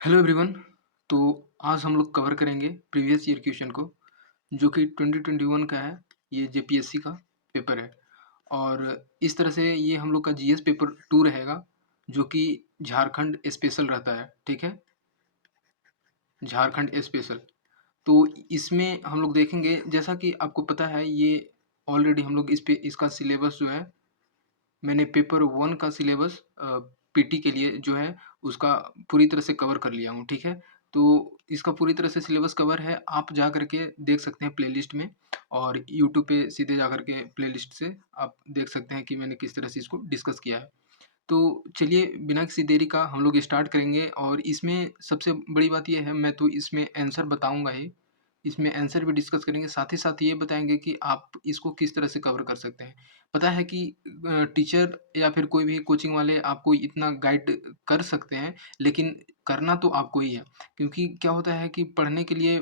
Hello everyone. तो आज हम लोग कवर करेंगे प्रीवियस ईयर क्वेश्चन को जो कि 2021 का है। ये जेपीएससी का पेपर है और इस तरह से ये हम लोग का जीएस पेपर 2 रहेगा जो कि झारखंड स्पेशल रहता है। ठीक है, झारखंड स्पेशल। तो इसमें हम लोग देखेंगे, जैसा कि आपको पता है, ये ऑलरेडी हम लोग इस पे इसका सिलेबस जो है, मैंने पेपर 1 का सिलेबस पीटी के लिए जो है उसका पूरी तरह से कवर कर लिया हूँ, ठीक है? तो इसका पूरी तरह से सिलेबस कवर है, आप जा कर के देख सकते हैं प्लेलिस्ट में और यूट्यूब पे सीधे जा कर के प्लेलिस्ट से आप देख सकते हैं कि मैंने किस तरह से इसको डिस्कस किया है। तो चलिए बिना किसी देरी का हम लोग स्टार्ट करेंगे और इसमें सबसे बड़ी बात ये है, मैं तो इसमें आंसर बताऊँगा ही, इसमें आंसर भी डिस्कस करेंगे, साथ ही साथ ये बताएँगे कि आप इसको किस तरह से कवर कर सकते हैं। पता है कि टीचर या फिर कोई भी कोचिंग वाले आपको इतना गाइड कर सकते हैं, लेकिन करना तो आपको ही है। क्योंकि क्या होता है कि पढ़ने के लिए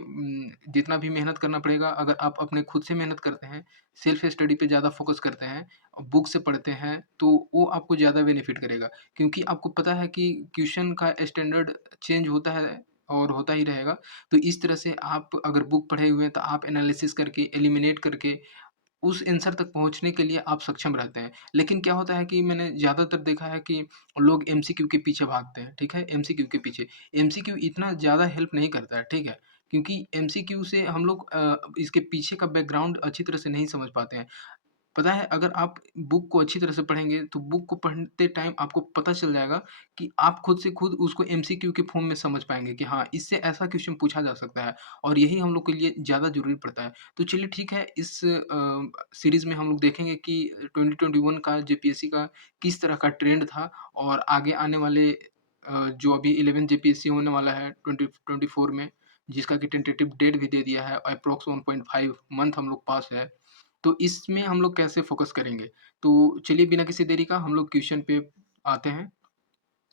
जितना भी मेहनत करना पड़ेगा, अगर आप अपने खुद से मेहनत करते हैं, सेल्फ स्टडी पे ज़्यादा फ़ोकस करते हैं, बुक से पढ़ते हैं, तो वो आपको ज़्यादा बेनिफिट करेगा। क्योंकि आपको पता है कि क्वेश्चन का स्टैंडर्ड चेंज होता है और होता ही रहेगा। तो इस तरह से आप अगर बुक पढ़े हुए हैं, तो आप एनालिसिस करके, एलिमिनेट करके उस आंसर तक पहुँचने के लिए आप सक्षम रहते हैं। लेकिन क्या होता है कि मैंने ज़्यादातर देखा है कि लोग एमसीक्यू के पीछे भागते हैं, ठीक है? एमसीक्यू के पीछे। एमसीक्यू इतना ज़्यादा हेल्प नहीं करता है, ठीक है? क्योंकि एमसीक्यू से हम लोग इसके पीछे का बैकग्राउंड अच्छी तरह से नहीं समझ पाते हैं। पता है, अगर आप बुक को अच्छी तरह से पढ़ेंगे, तो बुक को पढ़ते टाइम आपको पता चल जाएगा कि आप खुद से खुद उसको एमसीक्यू के फॉर्म में समझ पाएँगे कि हाँ, इससे ऐसा क्वेश्चन पूछा जा सकता है और यही हम लोग के लिए ज़्यादा ज़रूरी पड़ता है। तो चलिए ठीक है, इस सीरीज़ में हम लोग देखेंगे कि 2021 का जेपीएससी का किस तरह का ट्रेंड था और आगे आने वाले जो अभी 11 जेपीएससी होने वाला है 2024 में, जिसका कि टेंटेटिव डेट भी दे दिया है, एप्रॉक्स 1.5 मंथ हम लोग पास है। तो इसमें हम लोग कैसे फ़ोकस करेंगे? तो चलिए बिना किसी देरी का हम लोग क्वेश्चन पे आते हैं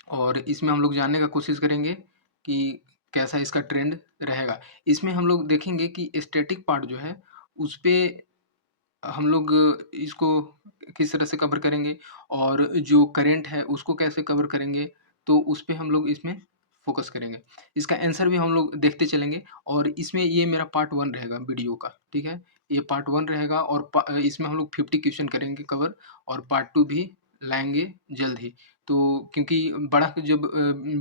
और इसमें हम लोग जानने का कोशिश करेंगे कि कैसा इसका ट्रेंड रहेगा। इसमें हम लोग देखेंगे कि स्टैटिक पार्ट जो है, उसपे हम लोग इसको किस तरह से कवर करेंगे और जो करंट है उसको कैसे कवर करेंगे, तो उस पे हम लोग इसमें फ़ोकस करेंगे। इसका आंसर भी हम लोग देखते चलेंगे और इसमें ये मेरा पार्ट 1 रहेगा वीडियो का, ठीक है? ये पार्ट 1 रहेगा और इसमें हम लोग 50 क्वेश्चन करेंगे कवर और पार्ट 2 भी लाएँगे जल्द ही। तो क्योंकि बड़ा जब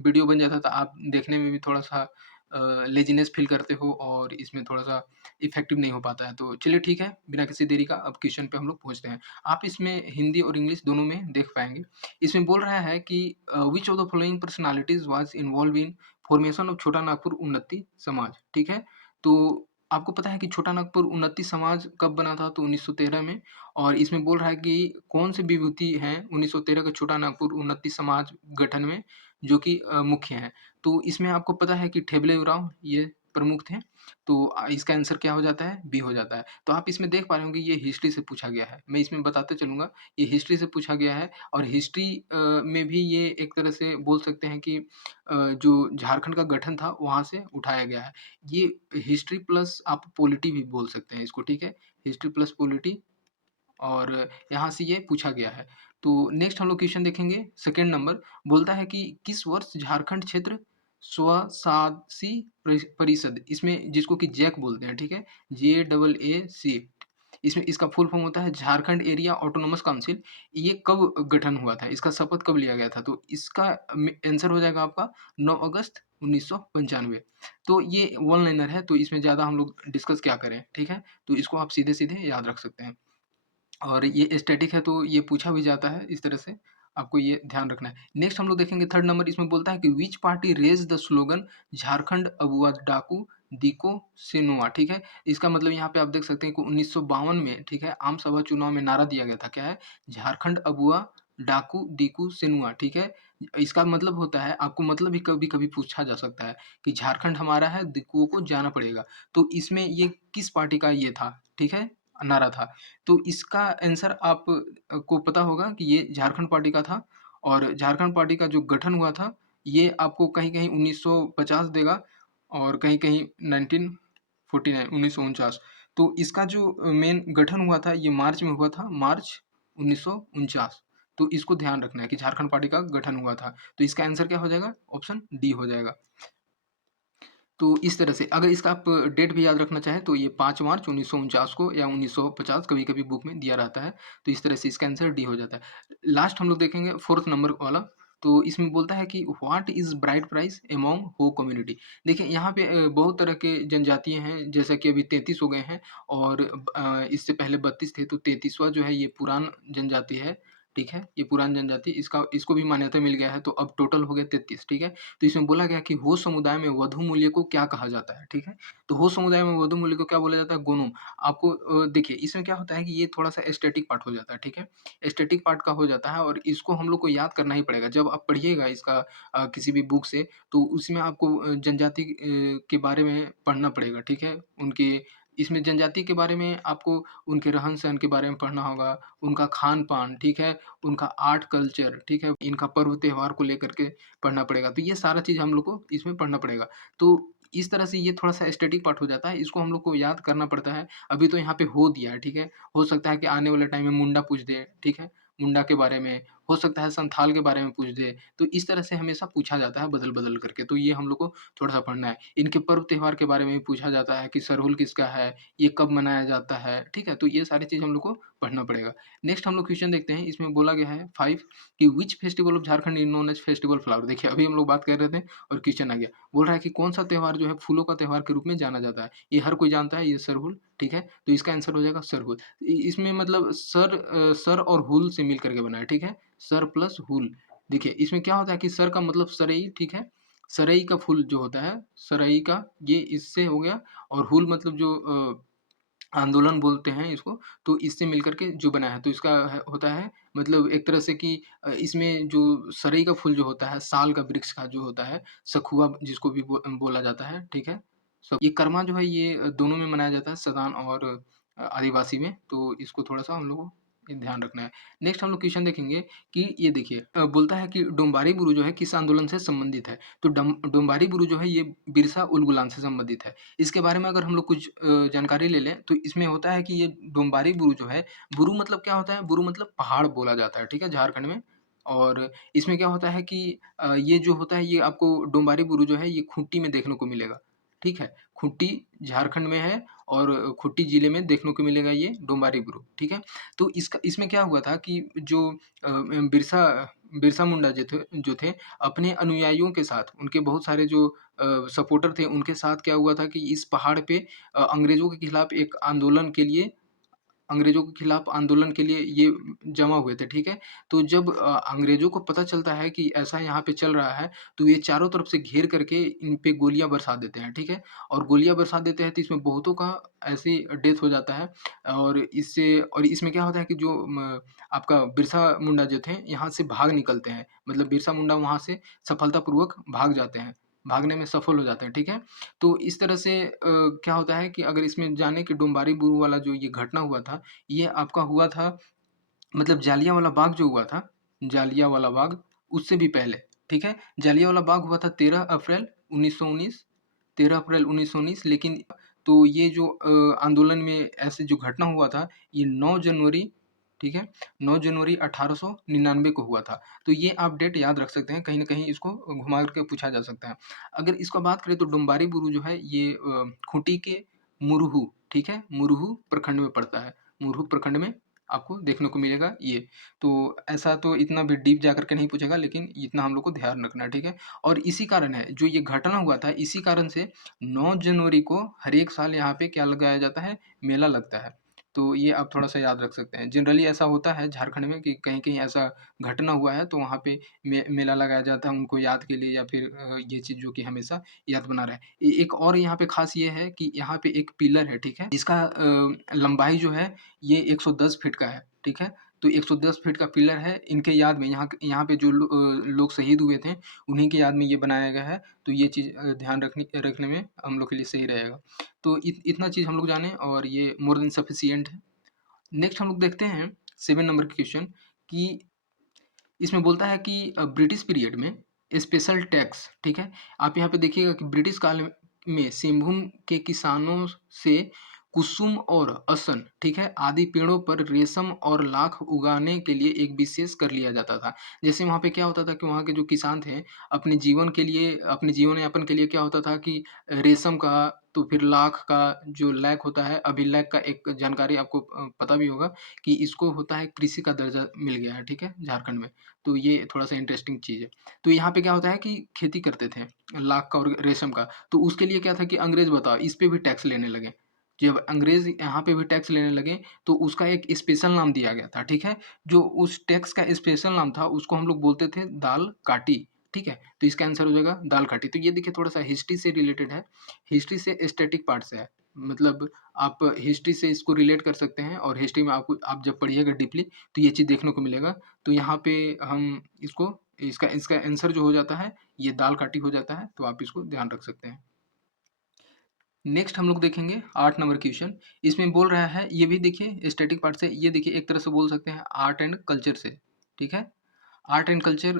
वीडियो बन जाता है, तो आप देखने में भी थोड़ा-सा लेज़ीनेस फ़ील करते हो और इसमें थोड़ा-सा इफ़ेक्टिव नहीं हो पाता है। तो चलिए ठीक है, बिना किसी देरी का अब क्वेश्चन पे हम लोग पहुँचते हैं। आप इसमें हिंदी और इंग्लिश दोनों में देख पाएँगे। इसमें बोल रहा है कि which of the following personalities was involve in formation of छोटा नागपुर उन्नति समाज, ठीक है? तो आपको पता है कि छोटा नागपुर उन्नति समाज कब बना था? तो 1913 में। और इसमें बोल रहा है कि कौन सी विभूति हैं 1913 के छोटा नागपुर उन्नति समाज गठन में जो कि मुख्य हैं? तो इसमें आपको पता है कि ठेबले उराँव ये प्रमुख थे। तो इसका आंसर क्या हो जाता है? बी हो जाता है। तो आप इसमें देख पा रहे होंगे ये हिस्ट्री से पूछा गया है। मैं इसमें बताते चलूँगा, ये हिस्ट्री से पूछा गया है और हिस्ट्री में भी ये एक तरह से बोल सकते हैं कि जो झारखंड का गठन था वहाँ से उठाया गया है। ये हिस्ट्री प्लस आप पॉलिटी भी बोल सकते हैं इसको, ठीक है? हिस्ट्री प्लस पॉलिटी और यहाँ से ये पूछा गया है। तो नेक्स्ट हम लोग क्वेश्चन देखेंगे, सेकंड नंबर बोलता है कि किस वर्ष झारखंड क्षेत्र स्वशासी परिषद, इसमें जिसको कि जैक बोलते हैं, ठीक है? JAAC, इसमें इसका फुल फॉर्म होता है झारखंड एरिया ऑटोनोमस काउंसिल। ये कब गठन हुआ था? इसका शपथ कब लिया गया था? तो इसका आंसर हो जाएगा आपका 9 अगस्त 1995। तो ये वन लाइनर है, तो इसमें ज़्यादा हम लोग डिस्कस क्या करें, ठीक है? तो इसको आप सीधे-सीधे याद रख सकते हैं। और ये स्टैटिक है, तो ये पूछा भी जाता है इस तरह से, आपको ये ध्यान रखना है। नेक्स्ट हम लोग देखेंगे थर्ड नंबर, इसमें बोलता है कि which party raise the slogan Jharkhand अबुआ डाकू दिको सिनुआ, ठीक है? इसका मतलब यहाँ पे आप देख सकते हैं कि 1952 में, ठीक है, आम सभा चुनाव में नारा दिया गया था, क्या है? झारखंड अबुआ डाकू दिकू सिनुआ, ठीक है? इसका मतलब होता है, आपको मतलब भी कभी-कभी पूछा जा सकता है कि झारखंड हमारा है, दिकुओं को जाना पड़ेगा। तो इसमें ये किस पार्टी का ये था, ठीक है? नारा था। तो इसका आंसर आप को पता होगा कि ये झारखंड पार्टी का था और झारखंड पार्टी का जो गठन हुआ था, ये आपको कहीं-कहीं 1950 देगा और कहीं-कहीं 1949 1949। तो इसका जो मेन गठन हुआ था, ये मार्च में हुआ था, मार्च 1949। तो इसको ध्यान रखना है कि झारखंड पार्टी का गठन हुआ था। तो इसका आंसर क्या हो जाएगा? ऑप्शन डी हो जाएगा। तो इस तरह से अगर इसका आप डेट भी याद रखना चाहें तो ये 5 मार्च 1949 को या 1950 कभी-कभी बुक में दिया रहता है। तो इस तरह से इसका आंसर डी हो जाता है। लास्ट हम लोग देखेंगे 4th नंबर वाला, तो इसमें बोलता है कि what is bride price among हो कम्युनिटी। देखिए यहाँ पे बहुत तरह के जनजातियाँ हैं, जैसा कि अभी 33 हो गए हैं और इससे पहले 32 थे, तो 33वां जो है ये पुरान जनजाति है, ठीक है? ये पुरान जनजाति इसको भी मान्यता मिल गया है, तो अब टोटल हो गया 33, ठीक है? तो इसमें बोला गया कि हो समुदाय में वधु मूल्य को क्या कहा जाता है, ठीक है? तो हो समुदाय में वधु मूल्य को क्या बोला जाता है? गोनोम। आपको देखिए इसमें क्या होता है कि ये थोड़ा-सा एस्थेटिक पार्ट हो जाता है, ठीक है? एस्थेटिक पार्ट का हो जाता है और इसको हम लोग को याद करना ही पड़ेगा। जब आप पढ़िएगा इसका किसी भी बुक से, तो उसमें आपको जनजाति के बारे में पढ़ना पड़ेगा, ठीक है? उनके इसमें जनजाति के बारे में आपको उनके रहन-सहन के बारे में पढ़ना होगा, उनका खान-पान, ठीक है? उनका आर्ट कल्चर, ठीक है? इनका पर्व त्योहार को लेकर के पढ़ना पड़ेगा। तो ये सारा चीज़ हम लोग को इसमें पढ़ना पड़ेगा। तो इस तरह से ये थोड़ा-सा एस्थेटिक पार्ट हो जाता है, इसको हम लोग को याद करना पड़ता है। अभी तो यहाँ पे हो दिया है, ठीक है? हो सकता है कि आने वाले टाइम में मुंडा पूछ दे, ठीक है? मुंडा के बारे में, हो सकता है संथाल के बारे में पूछ दे। तो इस तरह से हमेशा पूछा जाता है बदल-बदल करके, तो ये हम लोग को थोड़ा-सा पढ़ना है। इनके पर्व त्योहार के बारे में भी पूछा जाता है कि सरहुल किसका है? ये कब मनाया जाता है? ठीक है? तो ये सारी चीज़ हम लोग को पढ़ना पड़ेगा। नेक्स्ट हम लोग क्वेश्चन देखते हैं, इसमें बोला गया है 5 कि which festival of Jharkhand is known as festival flower. देखिए अभी हम लोग बात कर रहे थे और क्वेश्चन आ गया। बोल रहा है कि कौन-सा त्योहार जो है फूलों का त्योहार के रूप में जाना जाता है? ये हर कोई जानता है, ये सरहुल, ठीक है? तो इसका आंसर हो जाएगा सरहुल। इसमें मतलब सर और हुल से मिल कर के बना है, ठीक है? सर प्लस हुल। देखिए इसमें क्या होता है कि सर का मतलब सरई, ठीक है? सरई का फूल जो होता है, सरई का ये इससे हो गया और हुल मतलब जो आंदोलन बोलते हैं इसको, तो इससे मिलकर के जो बना है, तो इसका है होता है मतलब एक तरह से कि इसमें जो सरई का फूल जो होता है, साल का वृक्ष का जो होता है, सखुआ जिसको भी बोला जाता है, ठीक है? ये कर्मा जो है ये दोनों में मनाया जाता है, सदान और आदिवासी में, तो इसको थोड़ा-सा हम लोगों को ये ध्यान रखना है। नेक्स्ट हम लोग क्वेश्चन देखेंगे कि ये देखिए बोलता है कि डोम्बारी बुरु जो है किस आंदोलन से संबंधित है? तो डोम्बारी बुरु जो है ये बिरसा उलगुलान से संबंधित है। इसके बारे में अगर हम लोग कुछ जानकारी ले लें, तो इसमें होता है कि ये डोम्बारी बुरु जो है, बुरु मतलब क्या होता है? बुरु मतलब पहाड़ बोला जाता है, ठीक है? झारखंड में और इसमें क्या होता है कि ये जो होता है, ये आपको डोम्बारी बुरु जो है, ये खूंटी में देखने को मिलेगा, ठीक है? खूंटी झारखंड में है और खूंटी जिले में देखने को मिलेगा ये डोम्बारी बुरु, ठीक है? तो इसमें क्या हुआ था कि जो बिरसा बिरसा मुंडा जो थे, अपने अनुयायियों के साथ, उनके बहुत सारे जो सपोर्टर थे, उनके साथ क्या हुआ था कि इस पहाड़ पे अंग्रेज़ों के खिलाफ एक आंदोलन के लिए अंग्रेज़ों के खिलाफ आंदोलन के लिए ये जमा हुए थे, ठीक है? तो जब अंग्रेज़ों को पता चलता है कि ऐसा यहाँ पे चल रहा है, तो ये चारों तरफ से घेर करके इन पे गोलियाँ बरसा देते हैं, ठीक है? और गोलियाँ बरसा देते हैं तो इसमें बहुतों का ऐसे ही डेथ हो जाता है और इसमें क्या होता है कि जो आपका बिरसा मुंडा जो थे, यहाँ से भाग निकलते हैं। मतलब बिरसा मुंडा वहाँ से सफलतापूर्वक भाग जाते हैं, भागने में सफल हो जाते हैं, ठीक है? तो इस तरह से क्या होता है कि अगर इसमें जाने कि डोम्बारी बुरु वाला जो ये घटना हुआ था, ये आपका हुआ था मतलब जालियांवाला बाग जो हुआ था, जालियांवाला बाग उससे भी पहले, ठीक है? जालियांवाला बाग हुआ था 13 अप्रैल 1919 13 अप्रैल 1919 लेकिन तो ये जो आंदोलन में ऐसे जो घटना हुआ था, ये 9 जनवरी ठीक है? 9 जनवरी 1899 को हुआ था। तो ये आप डेट याद रख सकते हैं, कहीं न कहीं इसको घुमा कर के पूछा जा सकता है। अगर इसका बात करें तो डोम्बारी बुरु जो है ये खूंटी के मुरहू, ठीक है? मुरहू प्रखंड में पड़ता है। मुरहू प्रखंड में आपको देखने को मिलेगा ये। तो ऐसा तो इतना भी डीप जाकर के नहीं पूछेगा लेकिन इतना हम लोग को ध्यान रखना है, ठीक है? और इसी कारण है, जो ये घटना हुआ था इसी कारण से 9 जनवरी को हर एक साल यहाँ पे क्या लगाया जाता है, मेला लगता है। तो ये आप थोड़ा-सा याद रख सकते हैं। जनरली ऐसा होता है झारखंड में कि कहीं-कहीं ऐसा घटना हुआ है तो वहाँ पे मेला लगाया जाता है उनको याद के लिए या फिर ये चीज़ जो कि हमेशा याद बना रहे। एक और यहाँ पे ख़ास ये है कि यहाँ पे एक पिलर है, ठीक है? इसका लंबाई जो है ये 110 फीट का है, ठीक है? तो 110 फीट का पिलर है, इनके याद में यहाँ पे जो लोग शहीद हुए थे, उन्हीं की याद में ये बनाया गया है। तो ये चीज़ ध्यान रखने में हम लोग के लिए सही रहेगा। तो इतना चीज़ हम लोग जाने और ये मोर देन सफिशिएंट है। नेक्स्ट हम लोग देखते हैं 7 नंबर का क्वेश्चन कि इसमें बोलता है कि ब्रिटिश पीरियड में स्पेशल टैक्स, ठीक है? आप यहाँ पे देखिएगा कि ब्रिटिश काल में सिंहभूम के किसानों से कुसुम और असन, ठीक है, आदि पेड़ों पर रेशम और लाख उगाने के लिए एक विशेष कर लिया जाता था। जैसे वहाँ पे क्या होता था कि वहाँ के जो किसान थे, अपने जीवन के लिए, अपने जीवन यापन के लिए क्या होता था कि रेशम का, तो फिर लाख का जो लैक होता है, अभिलेख का एक जानकारी आपको पता भी होगा कि इसको होता है कृषि का दर्जा मिल गया है, ठीक है, झारखंड में। तो ये थोड़ा-सा इंटरेस्टिंग चीज़ है। तो यहाँ पे क्या होता है कि खेती करते थे, लाख का और रेशम का। तो उसके लिए क्या था कि अंग्रेज़ बताओ इस पे भी टैक्स लेने लगे। जब अंग्रेज़ यहाँ पे भी टैक्स लेने लगे, तो उसका एक स्पेशल नाम दिया गया था, ठीक है? जो उस टैक्स का स्पेशल नाम था, उसको हम लोग बोलते थे दाल काटी, ठीक है? तो इसका आंसर हो जाएगा दाल काटी। तो ये देखिए थोड़ा-सा हिस्ट्री से रिलेटेड है, हिस्ट्री से स्टैटिक पार्ट से है। मतलब आप हिस्ट्री से इसको रिलेट कर सकते हैं और हिस्ट्री में आपको, आप जब पढ़िएगा डीपली, तो ये चीज़ देखने को मिलेगा। तो यहाँ पे हम इसको, इसका इसका आंसर जो हो जाता है, ये दाल काटी हो जाता है, तो आप इसको ध्यान रख सकते हैं। नेक्स्ट हम लोग देखेंगे 8 नंबर क्वेश्चन। इसमें बोल रहा है, ये भी देखिए स्टैटिक पार्ट से, ये देखिए एक तरह से बोल सकते हैं आर्ट एंड कल्चर से, ठीक है? आर्ट एंड कल्चर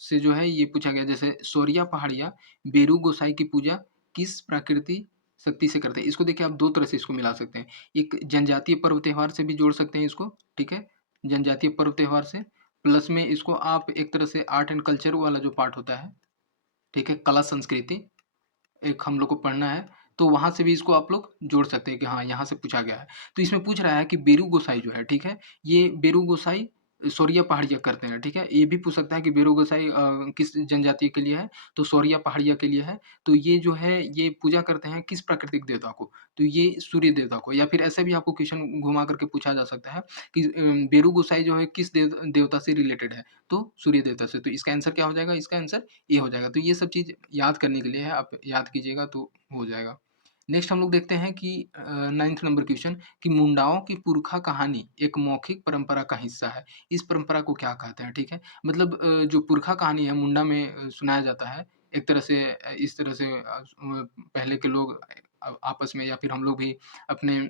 से जो है ये पूछा गया, जैसे शौर्या पहाड़िया बेरू गोसाई की पूजा किस प्राकृतिक शक्ति से करते हैं? इसको देखिए आप 2 तरह से इसको मिला सकते हैं। एक जनजातीय पर्व त्योहार से भी जोड़ सकते हैं इसको, ठीक है? जनजातीय पर्व त्योहार से, प्लस में इसको आप एक तरह से आर्ट एंड कल्चर वाला जो पार्ट होता है, ठीक है? कला संस्कृति एक हम लोग को पढ़ना है, तो वहाँ से भी इसको आप लोग जोड़ सकते हैं कि हाँ, यहाँ से पूछा गया है। तो इसमें पूछ रहा है कि बेरू गोसाई जो है, ठीक है? ये बेरू गोसाई शौर्या पहाड़िया करते हैं, ठीक है? ये भी पूछ सकता है कि बेरू गोसाई किस जनजाति के लिए है? तो शौर्या पहाड़िया के लिए है। तो ये जो है, ये पूजा करते हैं किस प्राकृतिक देवता को? तो ये सूर्य देवता को, या फिर ऐसे भी आपको क्वेश्चन घुमा करके पूछा जा सकता है कि बेरू गोसाई जो है किस देवता से रिलेटेड है? तो सूर्य देवता से। तो इसका आंसर क्या हो जाएगा? इसका आंसर ये हो जाएगा। तो ये सब चीज़ याद करने के लिए है, आप याद कीजिएगा तो हो जाएगा। नेक्स्ट हम लोग देखते हैं कि 9th नंबर क्वेश्चन कि मुंडाओं की पुरखा कहानी एक मौखिक परंपरा का हिस्सा है। इस परंपरा को क्या कहते हैं? ठीक है? मतलब जो पुरखा कहानी है मुंडा में सुनाया जाता है। एक तरह से इस तरह से पहले के लोग आपस में, या फिर हम लोग भी अपने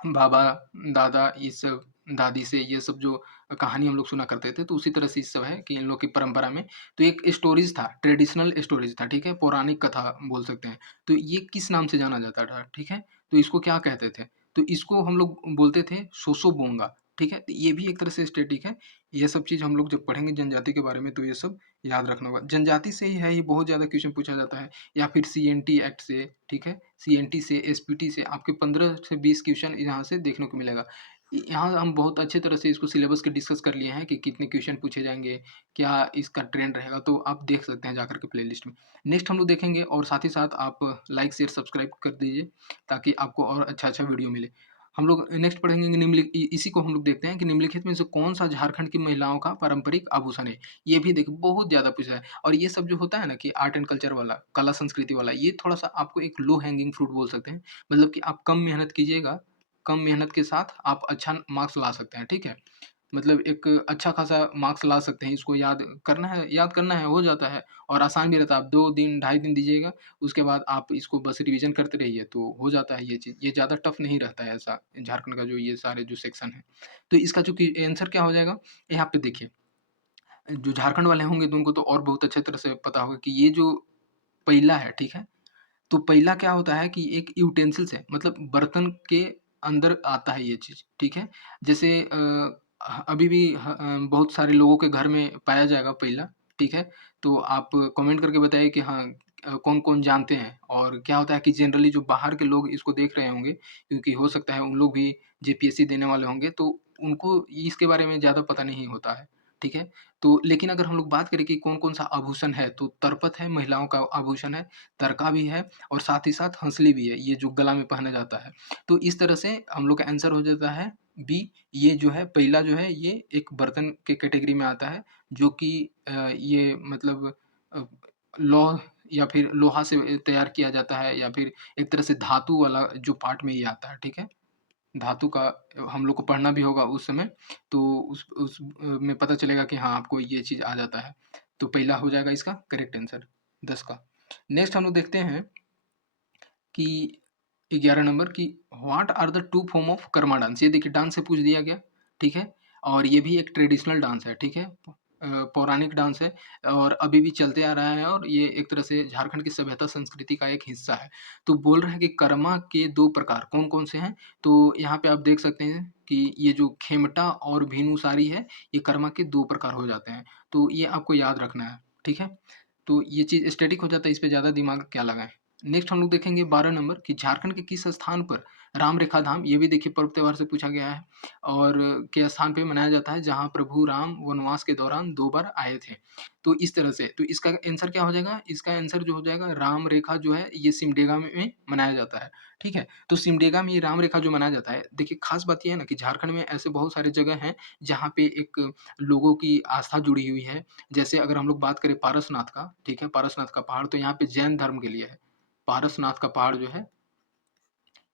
बाबा, दादा, ये सब दादी से ये सब जो कहानी हम लोग सुना करते थे, तो उसी तरह से ये सब है कि इन लोग की परंपरा में। तो एक स्टोरीज़ था, ट्रेडिशनल स्टोरीज़ था, ठीक है? पौराणिक कथा बोल सकते हैं। तो ये किस नाम से जाना जाता था, ठीक है? तो इसको क्या कहते थे? तो इसको हम लोग बोलते थे सोसोबोंगा, ठीक है? तो ये भी एक तरह से स्टैटिक है। ये सब चीज़ हम लोग जब पढ़ेंगे जनजाति के बारे में, तो ये सब याद रखना होगा। जनजाति से ही है, ये बहुत ज़्यादा क्वेश्चन पूछा जाता है, या फिर सीएनटी एक्ट से, ठीक है? सीएनटी से, एसपीटी से आपके 15 से 20 क्वेश्चन यहाँ से देखने को मिलेगा। यहाँ हम बहुत अच्छे तरह से इसको सिलेबस के डिस्कस कर लिए हैं कि कितने क्वेश्चन पूछे जाएँगे, क्या इसका ट्रेंड रहेगा, तो आप देख सकते हैं जाकर के प्लेलिस्ट में। नेक्स्ट हम लोग देखेंगे, और साथ ही साथ आप लाइक, शेयर, सब्सक्राइब कर दीजिए ताकि आपको और अच्छा-अच्छा वीडियो मिले। हम लोग नेक्स्ट पढ़ेंगे कि इसी को हम लोग देखते हैं कि निम्नलिखित में से कौन-सा झारखंड की महिलाओं का पारंपरिक आभूषण है? ये भी देखिए बहुत ज़्यादा पूछा है, और ये सब जो होता है ना कि आर्ट एंड कल्चर वाला, कला संस्कृति वाला, ये थोड़ा-सा आपको एक लो हैंगिंग फ्रूट बोल सकते हैं। मतलब कि आप कम मेहनत कीजिएगा, कम मेहनत के साथ आप अच्छा मार्क्स ला सकते हैं, ठीक है? मतलब एक अच्छा खासा मार्क्स ला सकते हैं, इसको याद करना है, हो जाता है और आसान भी रहता है। आप 2 दिन, ढाई दिन दीजिएगा, उसके बाद आप इसको बस रिवीजन करते रहिए, तो हो जाता है ये चीज़। ये ज़्यादा टफ नहीं रहता है ऐसा, झारखंड का जो ये सारे जो सेक्शन हैं। तो इसका जो कि आंसर क्या हो जाएगा, यहाँ पे देखिए, जो झारखंड वाले होंगे तो उनको तो और बहुत अच्छे तरह से पता होगा कि ये जो पइला है, ठीक है? तो पहला क्या होता है कि एक यूटेंसिल्स है, मतलब बर्तन के अंदर आता है ये चीज़, ठीक है? जैसे अभी भी बहुत सारे लोगों के घर में पाया जाएगा पइला, ठीक है? तो आप कमेंट करके बताइए कि हाँ, कौन-कौन जानते हैं, और क्या होता है कि जनरली जो बाहर के लोग इसको देख रहे होंगे, क्योंकि हो सकता है उन लोग भी जेपीएससी देने वाले होंगे, तो उनको इसके बारे में ज़्यादा पता नहीं होता है, ठीक है? तो लेकिन अगर हम लोग बात करें कि कौन-कौन सा आभूषण है, तो तरपत है, महिलाओं का आभूषण है, तरका भी है, और साथ ही साथ हंसली भी है, ये जो गला में पहना जाता है। तो इस तरह से हम लोग का आंसर हो जाता है बी। ये जो है पहला जो है, ये एक बर्तन के कैटेगरी में आता है, जो कि ये मतलब अ, लौह या फिर लोहा से तैयार किया जाता है, या फिर एक तरह से धातु वाला जो पार्ट में ये आता है, ठीक है? धातु का हम लोग को पढ़ना भी होगा उस समय, तो में पता चलेगा कि हाँ, आपको ये चीज़ आ जाता है। तो पहला हो जाएगा इसका करेक्ट आंसर 10 का। नेक्स्ट हम लोग देखते हैं कि 11 नंबर की what are the two form of Karma dance? ये देखिए डांस से पूछ दिया गया, ठीक है? और ये भी एक ट्रेडिशनल डांस है, ठीक है? पौराणिक डांस है और अभी भी चलते आ रहा है और ये एक तरह से झारखंड की सभ्यता संस्कृति का एक हिस्सा है। तो बोल रहे हैं कि कर्मा के 2 प्रकार कौन-कौन से हैं? तो यहाँ पे आप देख सकते हैं कि ये जो खेमटा और भेनुसारी है, ये कर्मा के 2 प्रकार हो जाते हैं। तो ये आपको याद रखना है, ठीक है? तो ये चीज़ स्टैटिक हो जाता है, इस पे ज़्यादा दिमाग क्या लगाएँ। नेक्स्ट हम लोग देखेंगे 12 नंबर कि झारखंड के किस स्थान पर राम रेखा धाम, ये भी देखिए पर्व त्योहार से पूछा गया है और के स्थान पे मनाया जाता है जहाँ प्रभु राम वनवास के दौरान 2 बार आए थे। तो इस तरह से तो इसका आंसर क्या हो जाएगा? इसका आंसर जो हो जाएगा राम रेखा जो है ये सिमडेगा में मनाया जाता है, ठीक है? तो सिमडेगा में ये राम रेखा जो मनाया जाता है, देखिए ख़ास बात ये है ना कि झारखंड में ऐसे बहुत सारे जगह हैं जहाँ पे एक लोगों की आस्था जुड़ी हुई है। जैसे अगर हम लोग बात करें पारसनाथ का, ठीक है? पारसनाथ का पहाड़ तो यहाँ पे जैन धर्म के लिए है। पारसनाथ का पहाड़ जो है,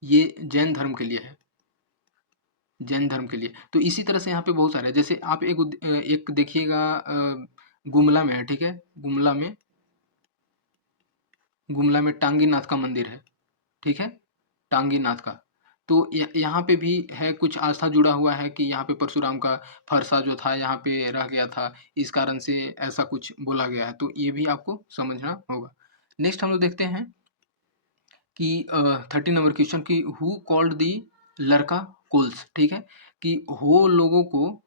ये जैन धर्म के लिए है, जैन धर्म के लिए। तो इसी तरह से यहाँ पे बहुत सारे हैं। जैसे आप एक देखिएगा गुमला में है, ठीक है? गुमला में टांगीनाथ का मंदिर है, ठीक है? टांगीनाथ का। तो यहाँ पे भी है कुछ आस्था जुड़ा हुआ है कि यहाँ पे परशुराम का फरसा जो था यहाँ पे रह गया था, इस कारण से ऐसा कुछ बोला गया है। तो ये भी आपको समझना होगा। नेक्स्ट हम लोग देखते हैं कि 30 नंबर क्वेश्चन कि हु कॉल्ड द लड़का कोल्स, ठीक है? कि हो लोगों को,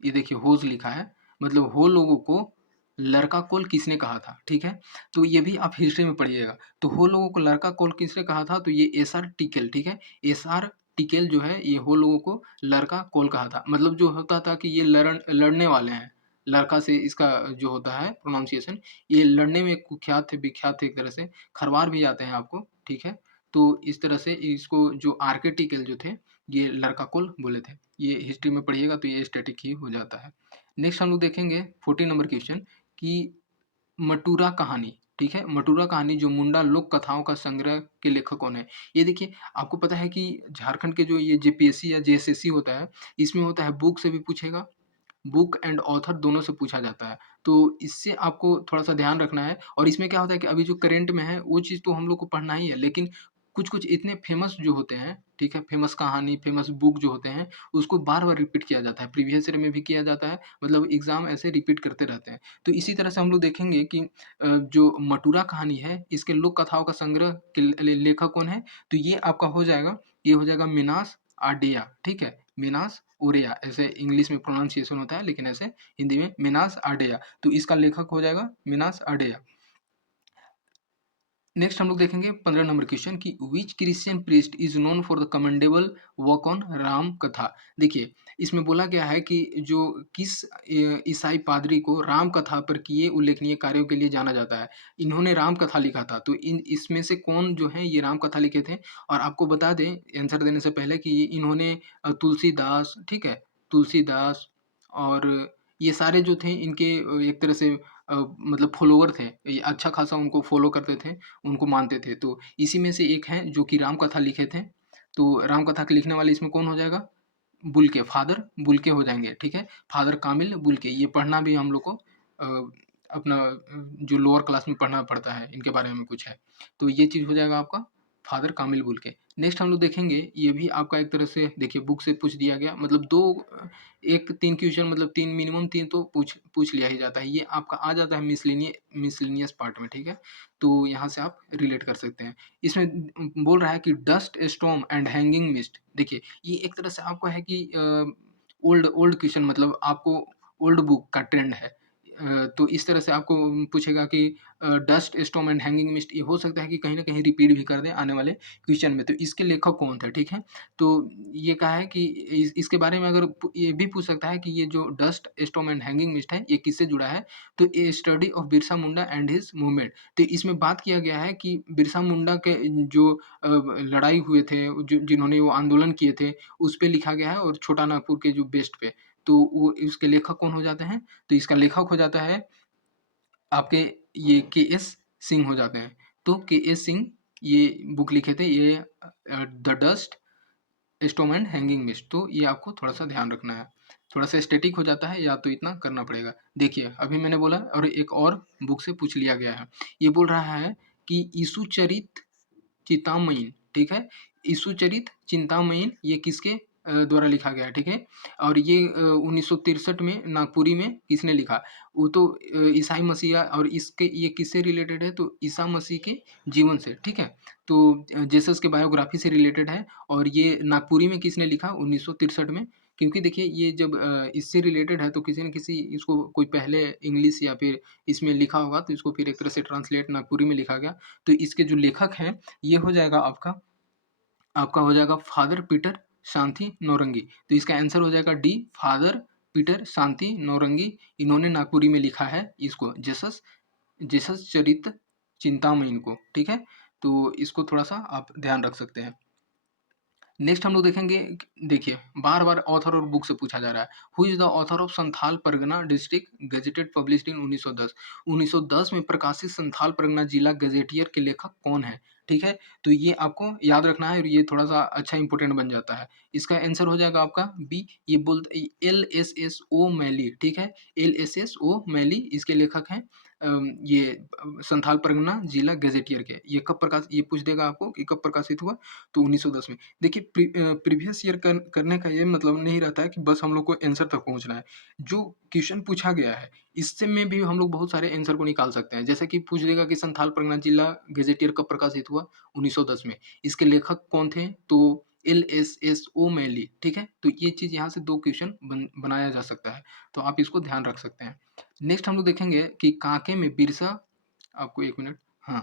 ये देखिए होज लिखा है, मतलब हो लोगों को लड़का कोल किसने कहा था, ठीक है? तो ये भी आप हिस्ट्री में पढ़िएगा। तो हो लोगों को लड़का कोल किसने कहा था? तो ये एसआर टिकेल, ठीक है? एसआर टिकेल जो है ये हो लोगों को लड़का कोल कहा था। मतलब जो होता था कि ये लड़ने वाले हैं। लड़का से इसका जो होता है प्रोनाउंसिएशन, ये लड़ने में कुख्यात थे, विख्यात थे एक तरह से। खरवार भी जाते हैं आपको, ठीक है? तो इस तरह से इसको जो आर.के. टिकेल जो थे, ये लड़का कोल बोले थे। ये हिस्ट्री में पढ़िएगा तो ये स्टैटिक ही हो जाता है। नेक्स्ट हम लोग देखेंगे 14 नंबर क्वेश्चन कि मटूरा कहानी, ठीक है? मटूरा कहानी जो मुंडा लोक कथाओं का संग्रह के लेखक कौन है? ये देखिए आपको पता है कि झारखंड के जो ये जेपीएससी या जेएसएससी होता है, इसमें होता है बुक से भी पूछेगा, बुक एंड ऑथर दोनों से पूछा जाता है। तो इससे आपको थोड़ा-सा ध्यान रखना है और इसमें क्या होता है कि अभी जो करंट में है, वो चीज़ तो हम लोग को पढ़ना ही है, लेकिन कुछ-कुछ इतने फेमस जो होते हैं, ठीक है? फेमस कहानी, फेमस बुक जो होते हैं, उसको बार-बार रिपीट किया जाता है। प्रीवियस ईयर में भी किया जाता है, मतलब एग्ज़ाम ऐसे रिपीट करते रहते हैं। तो इसी तरह से हम लोग देखेंगे कि जो मटूरा कहानी है, इसके लोक कथाओं का संग्रह के लेखक कौन है? तो ये आपका हो जाएगा, ये हो जाएगा मिनास आडेया, ठीक है? मिनास ओरेया, ऐसे इंग्लिश में प्रोनाउंसिएशन होता है, लेकिन ऐसे हिंदी में मिनास आडेया। तो इसका लेखक हो जाएगा मिनास आडेया। नेक्स्ट हम लोग देखेंगे 15 नंबर क्वेश्चन कि which Christian priest is known for the commendable work on Ram कथा। देखिए इसमें बोला गया है कि जो किस ईसाई पादरी को राम कथा पर किए उल्लेखनीय कार्यों के लिए जाना जाता है। इन्होंने राम कथा लिखा था, तो इन इसमें से कौन जो है ये राम कथा लिखे थे? और आपको बता दें आंसर देने से पहले कि इन्होंने तुलसीदास, ठीक है? तुलसीदास और ये सारे जो थे इनके एक तरह से मतलब फॉलोवर थे। ये अच्छा खासा उनको फॉलो करते थे, उनको मानते थे। तो इसी में से एक हैं जो कि राम कथा लिखे थे। तो राम कथा के लिखने वाले इसमें कौन हो जाएगा? बुल्के, फादर बुल्के हो जाएँगे, ठीक है? फादर कामिल बुल्के, ये पढ़ना भी हम लोग को अपना जो लोअर क्लास में पढ़ना पड़ता है, इनके बारे में कुछ है। तो ये चीज़ हो जाएगा आपका फादर कामिल बुल्के। नेक्स्ट हम लोग देखेंगे, ये भी आपका एक तरह से देखिए बुक से पूछ दिया गया, मतलब 2 1 3 क्वेश्चन, मतलब 3 मिनिमम 3 तो पूछ पूछ लिया ही जाता है। ये आपका आ जाता है मिसलेनियस पार्ट में, ठीक है? तो यहाँ से आप रिलेट कर सकते हैं। इसमें बोल रहा है कि dust storm and hanging mist, देखिए ये एक तरह से आपका है कि ओल्ड ओल्ड क्वेश्चन, मतलब आपको ओल्ड बुक का ट्रेंड है। तो इस तरह से आपको पूछेगा कि dust storm and hanging mist, ये हो सकता है कि कहीं न कहीं रिपीट भी कर दें आने वाले क्वेश्चन में। तो इसके लेखक कौन थे, ठीक है? तो ये कहा है कि इसके बारे में अगर ये भी पूछ सकता है कि ये जो dust storm and hanging mist है, ये किससे जुड़ा है? तो a study of Birsa Munda and his movement. तो इसमें बात किया गया है कि बिरसा मुंडा के जो लड़ाई हुए थे, जिन्होंने वो आंदोलन किए थे, उस पे लिखा गया है और छोटा नागपुर के जो बेस्ट पे। तो वो इसके लेखक कौन हो जाते हैं? तो इसका लेखक हो जाता है आपके ये के.एस. सिंह हो जाते हैं। तो के.एस. सिंह ये बुक लिखे थे, ये the dust storm and hanging mist. तो ये आपको थोड़ा-सा ध्यान रखना है। थोड़ा-सा स्टैटिक हो जाता है या तो इतना करना पड़ेगा। देखिए, अभी मैंने बोला और एक और बुक से पूछ लिया गया है। ये बोल रहा है कि यीशुचरित चिंतामणि, ठीक है? यीशुचरित चिंतामणि ये किसके द्वारा लिखा गया है, ठीक है? और ये 1963 में नागपुरी में किसने लिखा? वो तो ईसाई मसीहा और इसके ये किससे रिलेटेड है? तो ईसा मसीह के जीवन से, ठीक है? तो जीसस के बायोग्राफी से रिलेटेड है और ये नागपुरी में किसने लिखा? 1963 में। क्योंकि देखिए ये जब इससे रिलेटेड है तो किसी न किसी इसको कोई पहले इंग्लिश या फिर इसमें लिखा होगा तो इसको फिर एक तरह से ट्रांसलेट नागपुरी में लिखा गया। तो इसके जो लेखक हैं ये हो जाएगा आपका आपका हो जाएगा फादर पीटर शांति नौरंगी। तो इसका आंसर हो जाएगा डी फादर पीटर शांति नौरंगी। इन्होंने नागपुरी में लिखा है इसको जीसस जीसस चरित चिंतामणि को, ठीक है? तो इसको थोड़ा-सा आप ध्यान रख सकते हैं। नेक्स्ट हम लोग देखेंगे, देखिए बार-बार ऑथर और बुक से पूछा जा रहा है। Who is the author of Santhal Pargana district gazetted published in 1910। 1910 में प्रकाशित संथाल परगना जिला गज़ेटियर के लेखक कौन है? ठीक है? तो ये आपको याद रखना है और ये थोड़ा-सा अच्छा इम्पोर्टेंट बन जाता है। इसका आंसर हो जाएगा आपका बी, ये एलएसएसओ मैली, ठीक है? एलएसएसओ मैली इसके लेखक हैं। ये संथाल परगना जिला गज़ेटियर के। ये पूछ देगा आपको कि कब प्रकाशित हुआ? तो 1910 में। देखिए प्रीवियस ईयर करने का ये मतलब नहीं रहता है कि बस हम लोग को आंसर तक पहुँचना है। जो क्वेश्चन पूछा गया है, इससे में भी हम लोग बहुत सारे आंसर को निकाल सकते हैं। जैसे कि पूछ देगा कि संथाल परगना जिला गज़ेटियर कब प्रकाशित हुआ? 1910 में। इसके लेखक कौन थे? तो एलएसएसओ मैली, ठीक है? तो ये चीज़ यहाँ से 2 क्वेश्चन बनाया जा सकता है। तो आप इसको ध्यान रख सकते हैं। नेक्स्ट हम लोग देखेंगे कि कांके में बिरसा, आपको 1 मिनट, हाँ,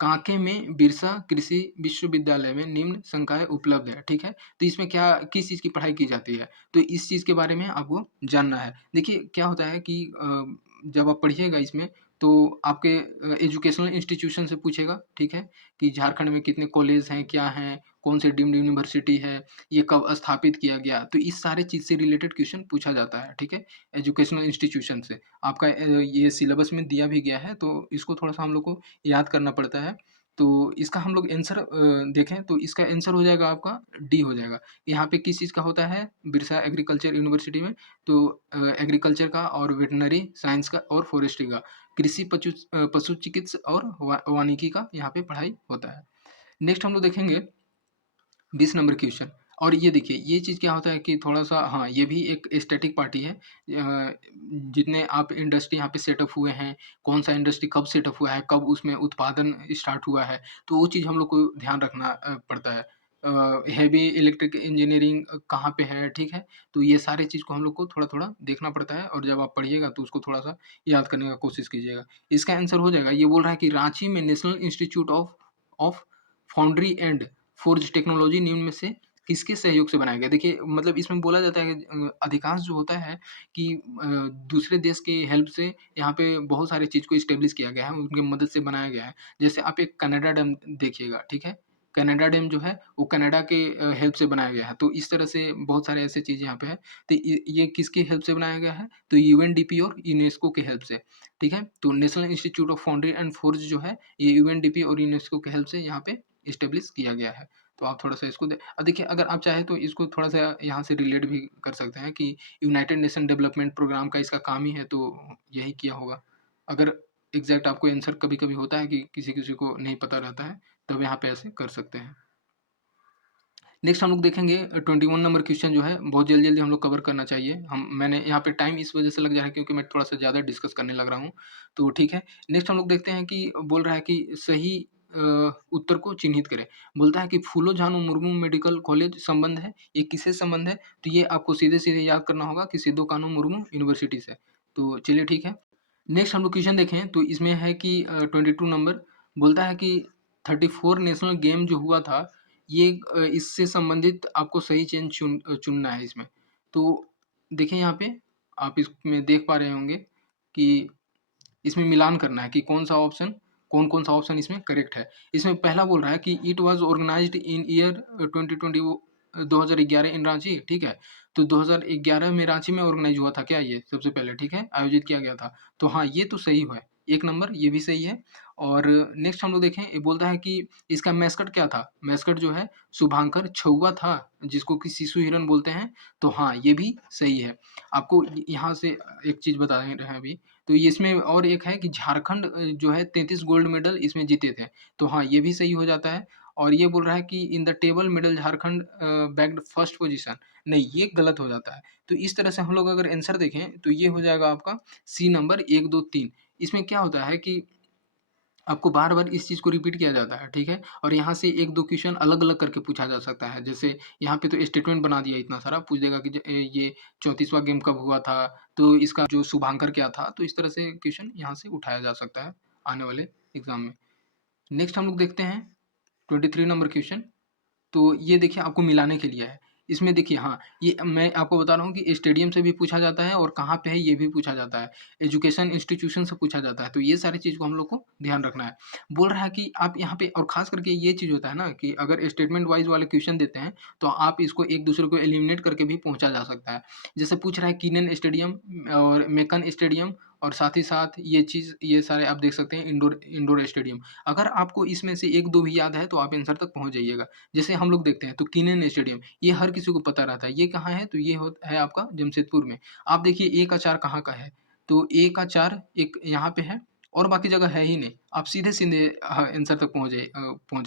कांके में बिरसा कृषि विश्वविद्यालय में निम्न संकाय उपलब्ध है, ठीक है? तो इसमें क्या किस चीज़ की पढ़ाई की जाती है? तो इस चीज़ के बारे में आपको जानना है। देखिए क्या होता है कि जब आप पढ़िएगा इसमें तो आपके एजुकेशनल इंस्टीट्यूशन से पूछेगा, ठीक है? कि झारखंड में कितने कॉलेज हैं, क्या हैं, कौन से डीम्ड यूनिवर्सिटी है, ये कब स्थापित किया गया? तो इस सारे चीज़ से रिलेटेड क्वेश्चन पूछा जाता है, ठीक है? एजुकेशनल इंस्टीट्यूशन से। आपका ये सिलेबस में दिया भी गया है तो इसको थोड़ा-सा हम लोग को याद करना पड़ता है। तो इसका हम लोग आंसर देखें तो इसका आंसर हो जाएगा आपका डी हो जाएगा। यहाँ पे किस चीज़ का होता है? बिरसा एग्रीकल्चर यूनिवर्सिटी में तो एग्रीकल्चर का और वेटरनरी साइंस का और फॉरेस्ट्री का, कृषि पशु चिकित्सा और वानिकी का यहाँ पे पढ़ाई होता है। नेक्स्ट हम लोग देखेंगे 20 नंबर क्वेश्चन। और ये देखिए ये चीज़ क्या होता है कि थोड़ा-सा, हाँ, ये भी एक स्टैटिक पार्टी है। जितने आप इंडस्ट्री यहाँ पे सेटअप हुए हैं, कौन-सा इंडस्ट्री कब सेटअप हुआ है, कब उसमें उत्पादन स्टार्ट हुआ है, तो वो चीज़ हम लोग को ध्यान रखना पड़ता है। हेवी इलेक्ट्रिक इंजीनियरिंग कहाँ पे है, ठीक है? तो ये सारी चीज़ को हम लोग को थोड़ा-थोड़ा देखना पड़ता है और जब आप पढ़िएगा तो उसको थोड़ा-सा याद करने का कोशिश कीजिएगा। इसका आंसर हो जाएगा, ये बोल रहा है कि रांची में national institute of of foundry and forge technology निम्न में से किसके सहयोग से बनाया गया? देखिए मतलब इसमें बोला जाता है कि अधिकांश जो होता है कि दूसरे देश की हेल्प से यहाँ पे बहुत सारी चीज़ को एस्टेब्लिश किया गया है, उनकी मदद से बनाया गया है। जैसे आप एक कनाडा डैम देखिएगा, ठीक है? कनाडा डैम जो है वो कनाडा के हेल्प से बनाया गया है। तो इस तरह से बहुत सारे ऐसे चीज़ यहाँ पे है। तो ये किसकी हेल्प से बनाया गया है? तो यूएनडीपी और यूनेस्को की हेल्प से, ठीक है? तो national institute of foundry and forge जो है ये यूएनडीपी और यूनेस्को की हेल्प से यहाँ पे एस्टेब्लिश किया गया है। तो आप थोड़ा-सा इसको देखिए अगर आप चाहें तो इसको थोड़ा-सा यहाँ से रिलेट भी कर सकते हैं कि यूनाइटेड नेशन डेवलपमेंट प्रोग्राम का इसका काम ही है तो यही किया होगा। अगर एग्ज़ैक्ट आपको आंसर कभी-कभी होता है कि किसी-किसी को नहीं पता रहता है, तब यहाँ पे ऐसे कर सकते हैं। नेक्स्ट हम लोग देखेंगे 21 नंबर क्वेश्चन जो है बहुत जल्दी-जल्दी हम लोग कवर करना चाहिए। मैंने यहाँ पे टाइम इस वज़ह से लग जा रहा है क्योंकि मैं थोड़ा-सा ज़्यादा डिस्कस करने लग रहा हूँ। तो ठीक है, नेक्स्ट हम लोग देखते हैं कि बोल रहा है कि सही उत्तर को चिन्हित करें। बोलता है कि फूलो झानो मुर्मू मेडिकल कॉलेज संबंध है, ये किससे संबंध है? तो ये आपको सीधे-सीधे याद करना होगा कि सिद्धू कान्हू मुर्मू यूनिवर्सिटी से। तो चलिए ठीक है। नेक्स्ट हम लोग क्वेश्चन देखें तो इसमें है कि 22 नंबर बोलता है कि 34 नेशनल गेम जो हुआ था ये इससे संबंधित आपको सही चेंज चुनना है इसमें। तो देखिए यहाँ पे आप इसमें देख पा रहे होंगे कि इसमें मिलान करना है कि कौन-कौन सा ऑप्शन इसमें करेक्ट है। इसमें पहला बोल रहा है कि it was organised in year 2011 in Ranchi, ठीक है? तो 2011 में रांची में ऑर्गनाइज़ हुआ था क्या ये? सबसे पहले, ठीक है? आयोजित किया गया था। तो हाँ, ये तो सही है। 1 नंबर ये भी सही है। और नेक्स्ट हम लोग देखें, ये बोलता है कि इसका मैस्कट क्या था? मैस्कट जो है शुभांकर छुआ था, जिसको कि शिशु हिरन बोलते हैं। तो हाँ, ये भी सही है। आपको यहाँ से एक चीज़ बता रहे हैं अभी, तो ये इसमें और एक है कि झारखंड जो है 33 गोल्ड मेडल इसमें जीते थे। तो हाँ, ये भी सही हो जाता है। और ये बोल रहा है कि in the table middle Jharkhand bagged first position. नहीं, ये गलत हो जाता है। तो इस तरह से हम लोग अगर आंसर देखें तो ये हो जाएगा आपका सी नंबर 1, 2, 3। इसमें क्या होता है कि आपको बार-बार इस चीज़ को रिपीट किया जाता है, ठीक है? और यहाँ से 1-2 क्वेश्चन अलग-अलग करके पूछा जा सकता है। जैसे यहाँ पे तो स्टेटमेंट बना दिया इतना सारा, पूछ देगा कि ये 34वाँ गेम कब हुआ था? तो इसका जो शुभांकर क्या था? तो इस तरह से क्वेश्चन यहाँ से उठाया जा सकता है आने वाले एग्ज़ाम में। नेक्स्ट हम लोग देखते हैं 23 नंबर क्वेश्चन। तो ये देखिए आपको मिलाने के लिए है। इसमें देखिए हाँ, ये मैं आपको बता रहा हूँ कि स्टेडियम से भी पूछा जाता है और कहाँ पे है ये भी पूछा जाता है। एजुकेशन इंस्टीट्यूशन से पूछा जाता है। तो ये सारी चीज़ को हम लोग को ध्यान रखना है। बोल रहा है कि आप यहाँ पे और ख़ास करके ये चीज़ होता है ना कि अगर स्टेटमेंट वाइज़ वाले क्वेश्चन देते हैं, तो आप इसको एक-दूसरे को एलिमिनेट करके भी पहुँचा जा सकता है। जैसे पूछ रहा है कीनन स्टेडियम और मेकन स्टेडियम और साथ ही साथ ये चीज़ ये सारे आप देख सकते हैं इंडोर इंडोर स्टेडियम। अगर आपको इसमें से 1-2 भी याद है तो आप आंसर तक पहुँच जाइएगा। जैसे हम लोग देखते हैं तो कीनन स्टेडियम ये हर किसी को पता रहता है। ये कहाँ है? तो ये है आपका जमशेदपुर में। आप देखिए ए का 4 कहाँ का है? तो ए का 4 एक यहाँ पे है और बाकी जगह है ही नहीं। आप सीधे-सीधे आंसर तक पहुँच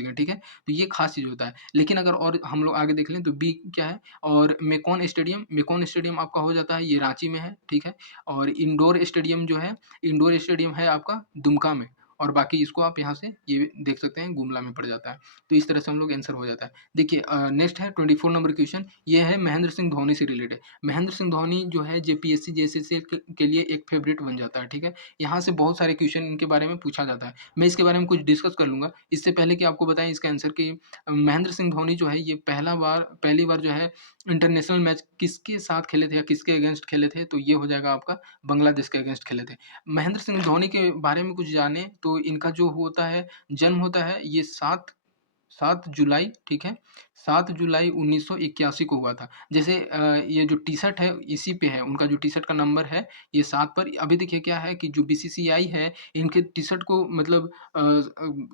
गए, ठीक है? तो ये ख़ास चीज़ होता है। लेकिन अगर और हम लोग आगे देख लें तो बी क्या है? और मेकॉन स्टेडियम आपका हो जाता है ये रांची में है, ठीक है? और इंडोर स्टेडियम है आपका दुमका में और बाकी इसको आप यहाँ से ये देख सकते हैं गुमला में पड़ जाता है। तो इस तरह से हम लोग आंसर हो जाता है। देखिए नेक्स्ट है 24 नंबर क्वेश्चन, ये है महेंद्र सिंह धोनी से रिलेटेड। महेंद्र सिंह धोनी जो है जेपीएससी जेएसएससी के लिए एक फेवरेट बन जाता है, ठीक है? यहाँ से बहुत सारे क्वेश्चन इनके बारे में पूछा जाता है। मैं इसके बारे में कुछ डिस्कस कर लूँगा। इससे पहले कि आपको बताएँ इसका आंसर कि महेंद्र सिंह धोनी जो है ये पहली बार जो है इंटरनेशनल मैच किसके साथ खेले थे या किसके अगेंस्ट खेले थे? तो ये हो जाएगा आपका बांग्लादेश के अगेंस्ट खेले थे। महेंद्र सिंह धोनी के बारे में कुछ जानें तो इनका जो होता है जन्म होता है ये 7 जुलाई, ठीक है? 7 जुलाई 1981 को हुआ था। जैसे ये जो टी-शर्ट है इसी पे है, उनका जो टी-शर्ट का नंबर है ये 7 पर अभी देखिए क्या है कि जो बीसीसीआई है इनके टी-शर्ट को मतलब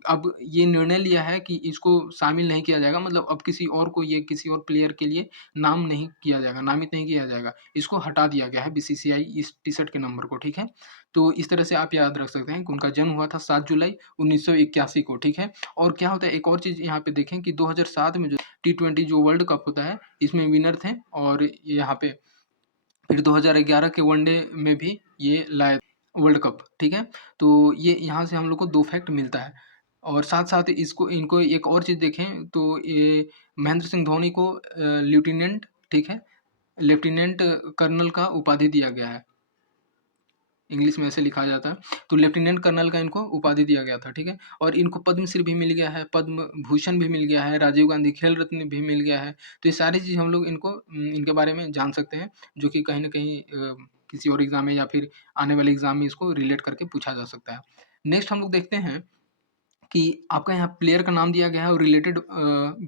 अब ये निर्णय लिया है कि इसको शामिल नहीं किया जाएगा मतलब अब किसी और प्लेयर के लिए नामित नहीं किया जाएगा। इसको हटा दिया गया है बीसीसीआई इस टी-शर्ट के नंबर को, ठीक है? तो इस तरह से आप याद रख सकते हैं कि उनका जन्म हुआ था 7 जुलाई 1981 को, ठीक है? और क्या होता है एक और चीज़ यहाँ पे देखें कि 2007 में जो टी20 जो वर्ल्ड कप होता है, इसमें विनर थे और यहाँ पे फिर 2011 के वनडे में भी ये लाए वर्ल्ड कप, ठीक है? तो ये यहाँ से हम लोग को 2 फैक्ट मिलता है और साथ-साथ इसको इनको एक और चीज़ देखें तो ये महेंद्र सिंह धोनी को लेफ्टिनेंट, ठीक है? लेफ्टिनेंट कर्नल का उपाधि दिया गया है। इंग्लिश में ऐसे लिखा जाता है। तो लेफ्टिनेंट कर्नल का इनको उपाधि दिया गया था, ठीक है? और इनको पद्मश्री भी मिल गया है, पद्म भूषण भी मिल गया है, राजीव गांधी खेल रत्न भी मिल गया है। तो ये सारी चीज़ हम लोग इनके बारे में जान सकते हैं, जो कि कहीं न कहीं किसी और एग्ज़ाम में या फिर आने वाले एग्ज़ाम में इसको रिलेट करके पूछा जा सकता है। नेक्स्ट हम लोग देखते हैं कि आपका यहाँ प्लेयर का नाम दिया गया है और रिलेटेड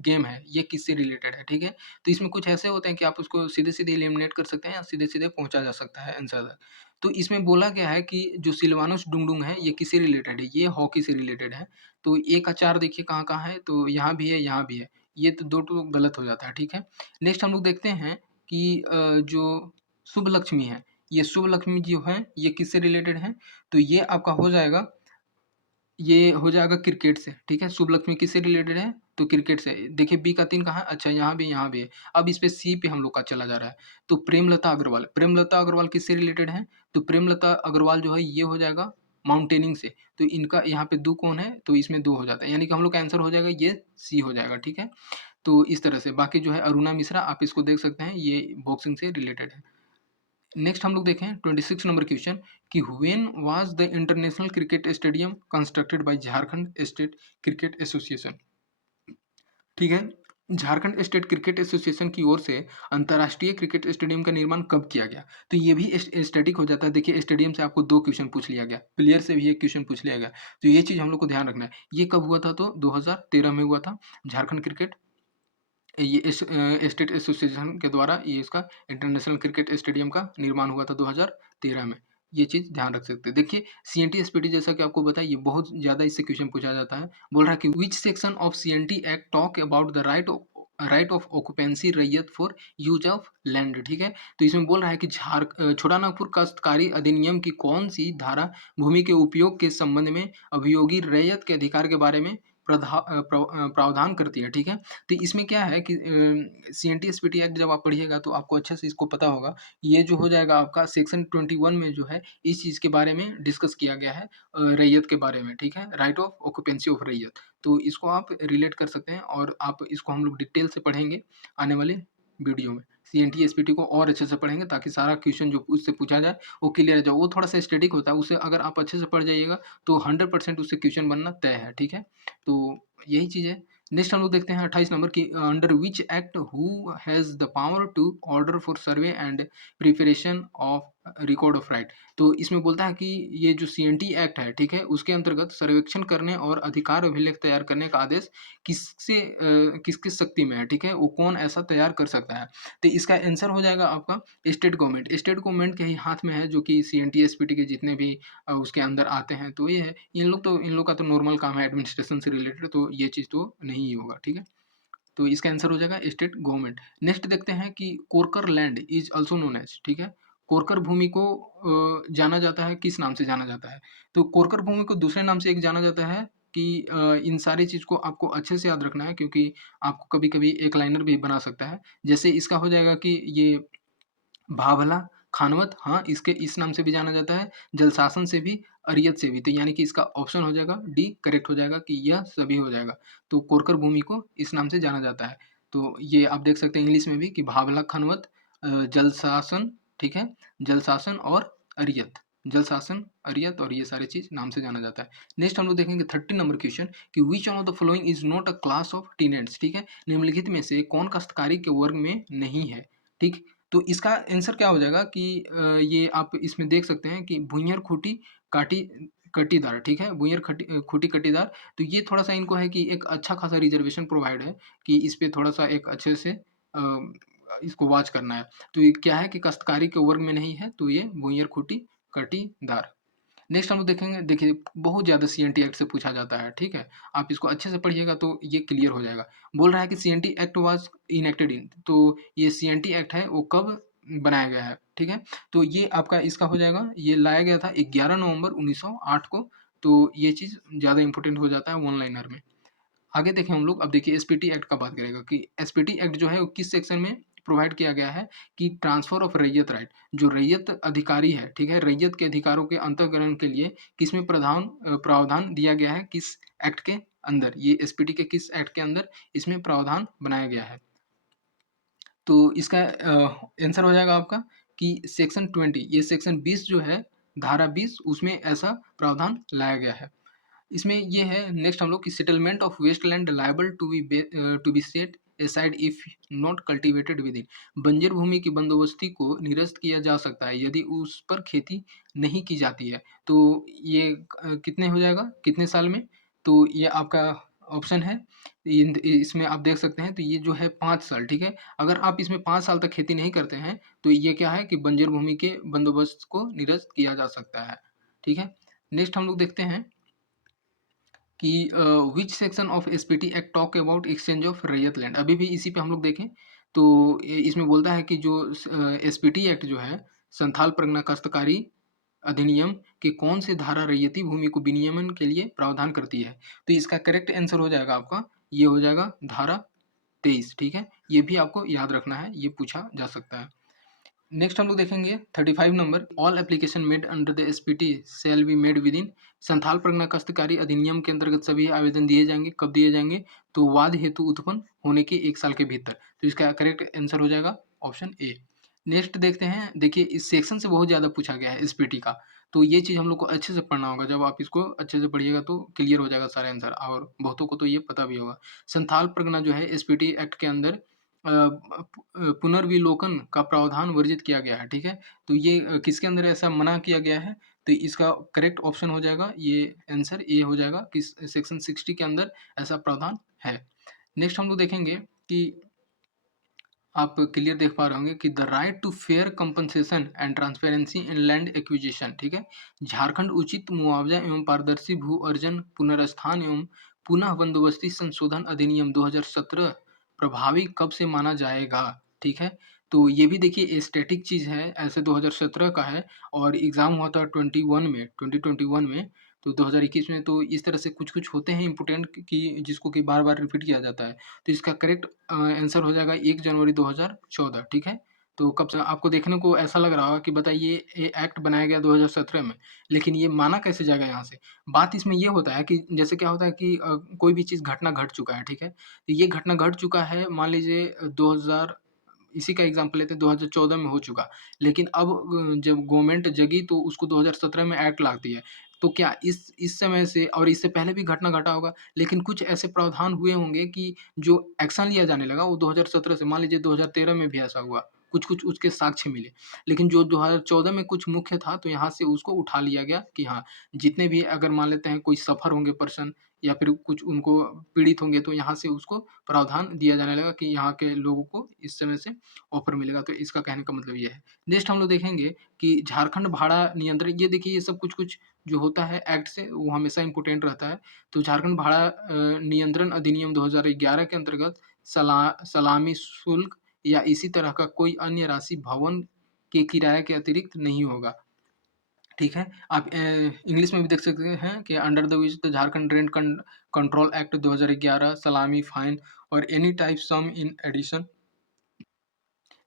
गेम है, ये किससे रिलेटेड है, ठीक है? तो इसमें कुछ ऐसे होते हैं कि आप उसको सीधे-सीधे एलिमिनेट कर सकते हैं या सीधे-सीधे पहुँचा जा सकता है आंसर तक। तो इसमें बोला गया है कि जो सिलवानुस डुंगडुंग है, ये किससे रिलेटेड है? ये हॉकी से रिलेटेड है। तो ए का 4 देखिए कहाँ-कहाँ है, तो यहाँ भी है, यहाँ भी है। ये तो 2 तो गलत हो जाता है, ठीक है? नेक्स्ट हम लोग देखते हैं कि जो शुभ लक्ष्मी है, ये शुभ लक्ष्मी जो है, ये किससे रिलेटेड है? तो ये आपका हो जाएगा ये हो जाएगा क्रिकेट से, ठीक है? शुभ लक्ष्मी किससे रिलेटेड है? तो क्रिकेट से। देखिए बी का 3 कहाँ है? अच्छा यहाँ भी है। अब इस पे सी पे हम लोग का चला जा रहा है। तो प्रेमलता अग्रवाल किससे रिलेटेड है? तो प्रेमलता अग्रवाल जो है ये हो जाएगा माउंटेनिंग से। तो इनका यहाँ पे 2 कौन है? तो इसमें 2 हो जाता है। यानी कि हम लोग का आंसर हो जाएगा ये सी हो जाएगा, ठीक है? तो इस तरह से बाकी जो है अरुणा मिश्रा आप इसको देख सकते हैं, ये बॉक्सिंग से रिलेटेड है। नेक्स्ट हम लोग देखें 26 नंबर क्वेश्चन कि when was the international cricket stadium constructed by Jharkhand state cricket association, ठीक है? झारखंड स्टेट क्रिकेट एसोसिएशन की ओर से अंतर्राष्ट्रीय क्रिकेट स्टेडियम का निर्माण कब किया गया? तो ये भी स्टैटिक हो जाता है। देखिए स्टेडियम से आपको 2 क्वेश्चन पूछ लिया गया, प्लेयर से भी 1 क्वेश्चन पूछ लिया गया। तो ये चीज़ हम लोग को ध्यान रखना है। ये कब हुआ था? तो 2013 में हुआ था। झारखंड क्रिकेट ये स्टेट एसोसिएशन के द्वारा ये इसका इंटरनेशनल क्रिकेट स्टेडियम का निर्माण हुआ था 2013 में। ये चीज़ ध्यान रख सकते हैं। देखिए सीएनटी एसपीटी जैसा कि आपको पता है ये बहुत ज़्यादा इससे क्वेश्चन पूछा जाता है। बोल रहा है कि which section of CNT act talk about the right of occupancy रैयत फॉर यूज ऑफ लैंड, ठीक है? तो इसमें बोल रहा है कि छोटानागपुर काश्तकारी अधिनियम की कौन-सी धारा भूमि के उपयोग के संबंध में अभियोगी रैयत के अधिकार के बारे में प्रावधान करती है, ठीक है? तो इसमें क्या है कि सीएनटी एसपीटी एक्ट जब आप पढ़िएगा तो आपको अच्छे से इसको पता होगा। ये जो हो जाएगा आपका सेक्शन 21 में जो है इस चीज़ के बारे में डिस्कस किया गया है, रैयत के बारे में, ठीक है? राइट ऑफ ऑक्यूपेंसी ऑफ रैयत। तो इसको आप रिलेट कर सकते हैं और आप इसको हम लोग डिटेल से पढ़ेंगे आने वाले वीडियो में। सीएनटी एसपीटी को और अच्छे से पढ़ेंगे ताकि सारा क्वेश्चन जो उससे पूछा जाए वो क्लियर हो जाए। वो थोड़ा-सा स्टैटिक होता है, उसे अगर आप अच्छे से पढ़ जाइएगा तो 100% उससे क्वेश्चन बनना तय है, ठीक है? तो यही चीज़ है। नेक्स्ट हम लोग देखते हैं 28 नंबर की under which act who has the power to order for survey and preparation of record of right. तो इसमें बोलता है कि ये जो सीएनटी एक्ट है, ठीक है? उसके अंतर्गत सर्वेक्षण करने और अधिकार अभिलेख तैयार करने का आदेश किस-किस शक्ति में है, ठीक है? वो कौन ऐसा तैयार कर सकता है? तो इसका आंसर हो जाएगा आपका स्टेट गवर्नमेंट। स्टेट गवर्नमेंट के ही हाथ में है जो कि सीएनटी एसपीटी के जितने भी उसके अंदर आते हैं, तो ये है। इन लोग का तो नॉर्मल काम है एडमिनिस्ट्रेशन से रिलेटेड, तो ये चीज़ तो नहीं ही होगा, ठीक है? तो इसका आंसर हो जाएगा स्टेट गवर्नमेंट। नेक्स्ट देखते हैं कि korkar land is also known as, ठीक है? कोरकर भूमि को जाना जाता है, किस नाम से जाना जाता है? तो कोरकर भूमि को दूसरे नाम से एक जाना जाता है कि इन सारी चीज़ को आपको अच्छे से याद रखना है क्योंकि आपको कभी-कभी एक लाइनर भी बना सकता है। जैसे इसका हो जाएगा कि ये भाभला, खानवत, हाँ, इसके इस नाम से भी जाना जाता है, जलशासन से भी, अरियत से भी। तो यानी कि इसका ऑप्शन हो जाएगा डी करेक्ट हो जाएगा कि यह सभी हो जाएगा। तो कोरकर भूमि को इस नाम से जाना जाता है। तो ये आप देख सकते हैं इंग्लिश में भी कि भाभला, खानवत, जलशासन, ठीक है? जलशासन और अरियत। जलशासन, अरियत और ये सारी चीज़ नाम से जाना जाता है। नेक्स्ट हम लोग देखेंगे 30 नंबर क्वेश्चन कि which one of the following is not a class of tenants, ठीक है? निम्नलिखित में से कौन काश्तकारी के वर्ग में नहीं है, ठीक? तो इसका आंसर क्या हो जाएगा कि ये आप इसमें देख सकते हैं कि भुइँयार खूँटी काटी कटीदार, ठीक है? खूँटी कटीदार, तो ये थोड़ा-सा इनको है कि एक अच्छा खासा रिज़र्वेशन प्रोवाइड है कि इस पे थोड़ा-सा एक अच्छे से इसको वॉच करना है। तो ये क्या है कि काश्तकारी के वर्ग में नहीं है, तो ये भुइँयार खूँटी कटीदार। नेक्स्ट हम लोग देखेंगे, देखिए बहुत ज़्यादा सीएनटी एक्ट से पूछा जाता है, ठीक है? आप इसको अच्छे से पढ़िएगा तो ये क्लियर हो जाएगा। बोल रहा है कि सीएनटी एक्ट वाज़ इनैक्टेड इन, तो ये सीएनटी एक्ट है वो कब बनाया गया है, ठीक है? तो ये आपका इसका हो जाएगा, ये लाया गया था 11 नवंबर 1908 को, तो ये चीज़ ज़्यादा इम्पोर्टेंट हो जाता है वन लाइनर में। आगे देखें हम लोग, अब देखिए एसपीटी एक्ट का बात करेगा कि एसपीटी एक्ट जो है वो किस सेक्शन में प्रोवाइड किया गया है कि ट्रांसफर ऑफ रैयत राइट, जो रैयत अधिकारी है, ठीक है, रैयत के अधिकारों के अंतर्ग्रहण के लिए किसमें प्रावधान दिया गया है, किस एक्ट के अंदर, ये एसपीटी के किस एक्ट के अंदर इसमें प्रावधान बनाया गया है? तो इसका आंसर हो जाएगा आपका कि सेक्शन 20, ये सेक्शन 20 जो है, धारा 20, उसमें ऐसा प्रावधान लाया गया है। इसमें ये है नेक्स्ट हम लोग की settlement of wasteland liable to be set aside if not cultivated within. बंजर भूमि की बंदोबस्ती को निरस्त किया जा सकता है यदि उस पर खेती नहीं की जाती है। तो ये कितने हो जाएगा, कितने साल में? तो ये आपका ऑप्शन है, इसमें आप देख सकते हैं, तो ये जो है 5 साल, ठीक है? अगर आप इसमें 5 साल तक खेती नहीं करते हैं तो ये क्या है कि बंजर भूमि के बंदोबस्त को निरस्त किया जा सकता है, ठीक है? नेक्स्ट हम लोग देखते हैं कि which section of SPT act talk about exchange of रैयत लैंड। अभी भी इसी पे हम लोग देखें तो इसमें बोलता है कि जो एसपीटी एक्ट जो है, संथाल परगना काश्तकारी अधिनियम के कौन से धारा रैयती भूमि को विनियमन के लिए प्रावधान करती है? तो इसका करेक्ट आंसर हो जाएगा आपका, ये हो जाएगा धारा 23, ठीक है? ये भी आपको याद रखना है, ये पूछा जा सकता है। नेक्स्ट हम लोग देखेंगे 35 number, all application made under the SPT shall be made with in. Santhal Pargana काश्तकारी अधिनियम के अंतर्गत सभी आवेदन दिए जाएंगे, कब दिए जाएंगे? तो वाद हेतु उत्पन्न होने के 1 साल के भीतर। तो इसका करेक्ट आंसर हो जाएगा ऑप्शन ए। नेक्स्ट देखते हैं, देखिए इस सेक्शन से बहुत ज़्यादा पूछा गया है एसपीटी का, तो ये चीज़ हम लोग को अच्छे से पढ़ना होगा। जब आप इसको अच्छे से पढ़िएगा तो क्लियर हो जाएगा सारे आंसर, और बहुतों को तो ये पता भी होगा। संथाल परगना जो है एसपीटी एक्ट के अंदर पुनर्विलोकन का प्रावधान वर्जित किया गया है, ठीक है? तो ये किसके अंदर ऐसा मना किया गया है? तो इसका करेक्ट ऑप्शन हो जाएगा, ये आंसर ए हो जाएगा कि सेक्शन 60 के अंदर ऐसा प्रावधान है। नेक्स्ट हम लोग देखेंगे कि आप क्लियर देख पा रहे होंगे कि the right to fair compensation and transparency in land acquisition, ठीक है? झारखंड उचित मुआवजा एवं पारदर्शी भू अर्जन पुनर्स्थान एवं पुनः बंदोबस्ती संशोधन अधिनियम 2017 प्रभावी कब से माना जाएगा, ठीक है? तो ये भी देखिए स्टैटिक चीज़ है, ऐसे 2017 का है और एग्ज़ाम हुआ था 21 में 2021 में, तो 2021 में तो इस तरह से कुछ-कुछ होते हैं इम्पोर्टेंट कि जिसको कि बार-बार रिपीट किया जाता है। तो इसका करेक्ट आंसर हो जाएगा 1 जनवरी 2014 ठीक है? तो कब से आपको देखने को ऐसा लग रहा होगा कि बताइए ये एक्ट बनाया गया 2017 में, लेकिन ये माना कैसे जाएगा यहाँ से? बात इसमें ये होता है कि जैसे क्या होता है कि कोई भी चीज़ घटना घट चुका है, ठीक है? तो ये घटना घट चुका है मान लीजिए 2000 इसी का एग्ज़ाम्पल लेते हैं 2014 में हो चुका। लेकिन अब जब गवर्नमेंट जगी तो उसको 2017 में एक्ट लाती है। तो क्या इस समय से और इससे पहले भी घटना घटा होगा, लेकिन कुछ ऐसे प्रावधान हुए होंगे कि जो एक्शन लिया जाने लगा वो 2017 से मान लीजिए 2013 में भी ऐसा हुआ। कुछ-कुछ उसके साक्ष्य मिले। लेकिन जो 2014 में कुछ मुख्य था तो यहाँ से उसको उठा लिया गया कि हाँ, जितने भी अगर मान लेते हैं कोई सफ़र होंगे पर्सन या फिर कुछ उनको पीड़ित होंगे तो यहाँ से उसको प्रावधान दिया जाने लगा कि यहाँ के लोगों को इस समय से ऑफ़र मिलेगा, तो इसका कहने का मतलब ये है। नेक्स्ट हम लोग देखेंगे कि झारखंड भाड़ा नियंत्रण ये देखिए ये सब कुछ-कुछ जो होता है एक्ट से वो हमेशा इम्पोर्टेंट रहता है। तो झारखंड भाड़ा नियंत्रण अधिनियम 2011 के अंतर्गत सलामी शुल्क या इसी तरह का कोई अन्य राशि भवन के किराए के अतिरिक्त नहीं होगा। ठीक है? आप इंग्लिश में भी देख सकते हैं कि under the which the Jharkhand rent control act 2011 सलामी फाइन और any type sum in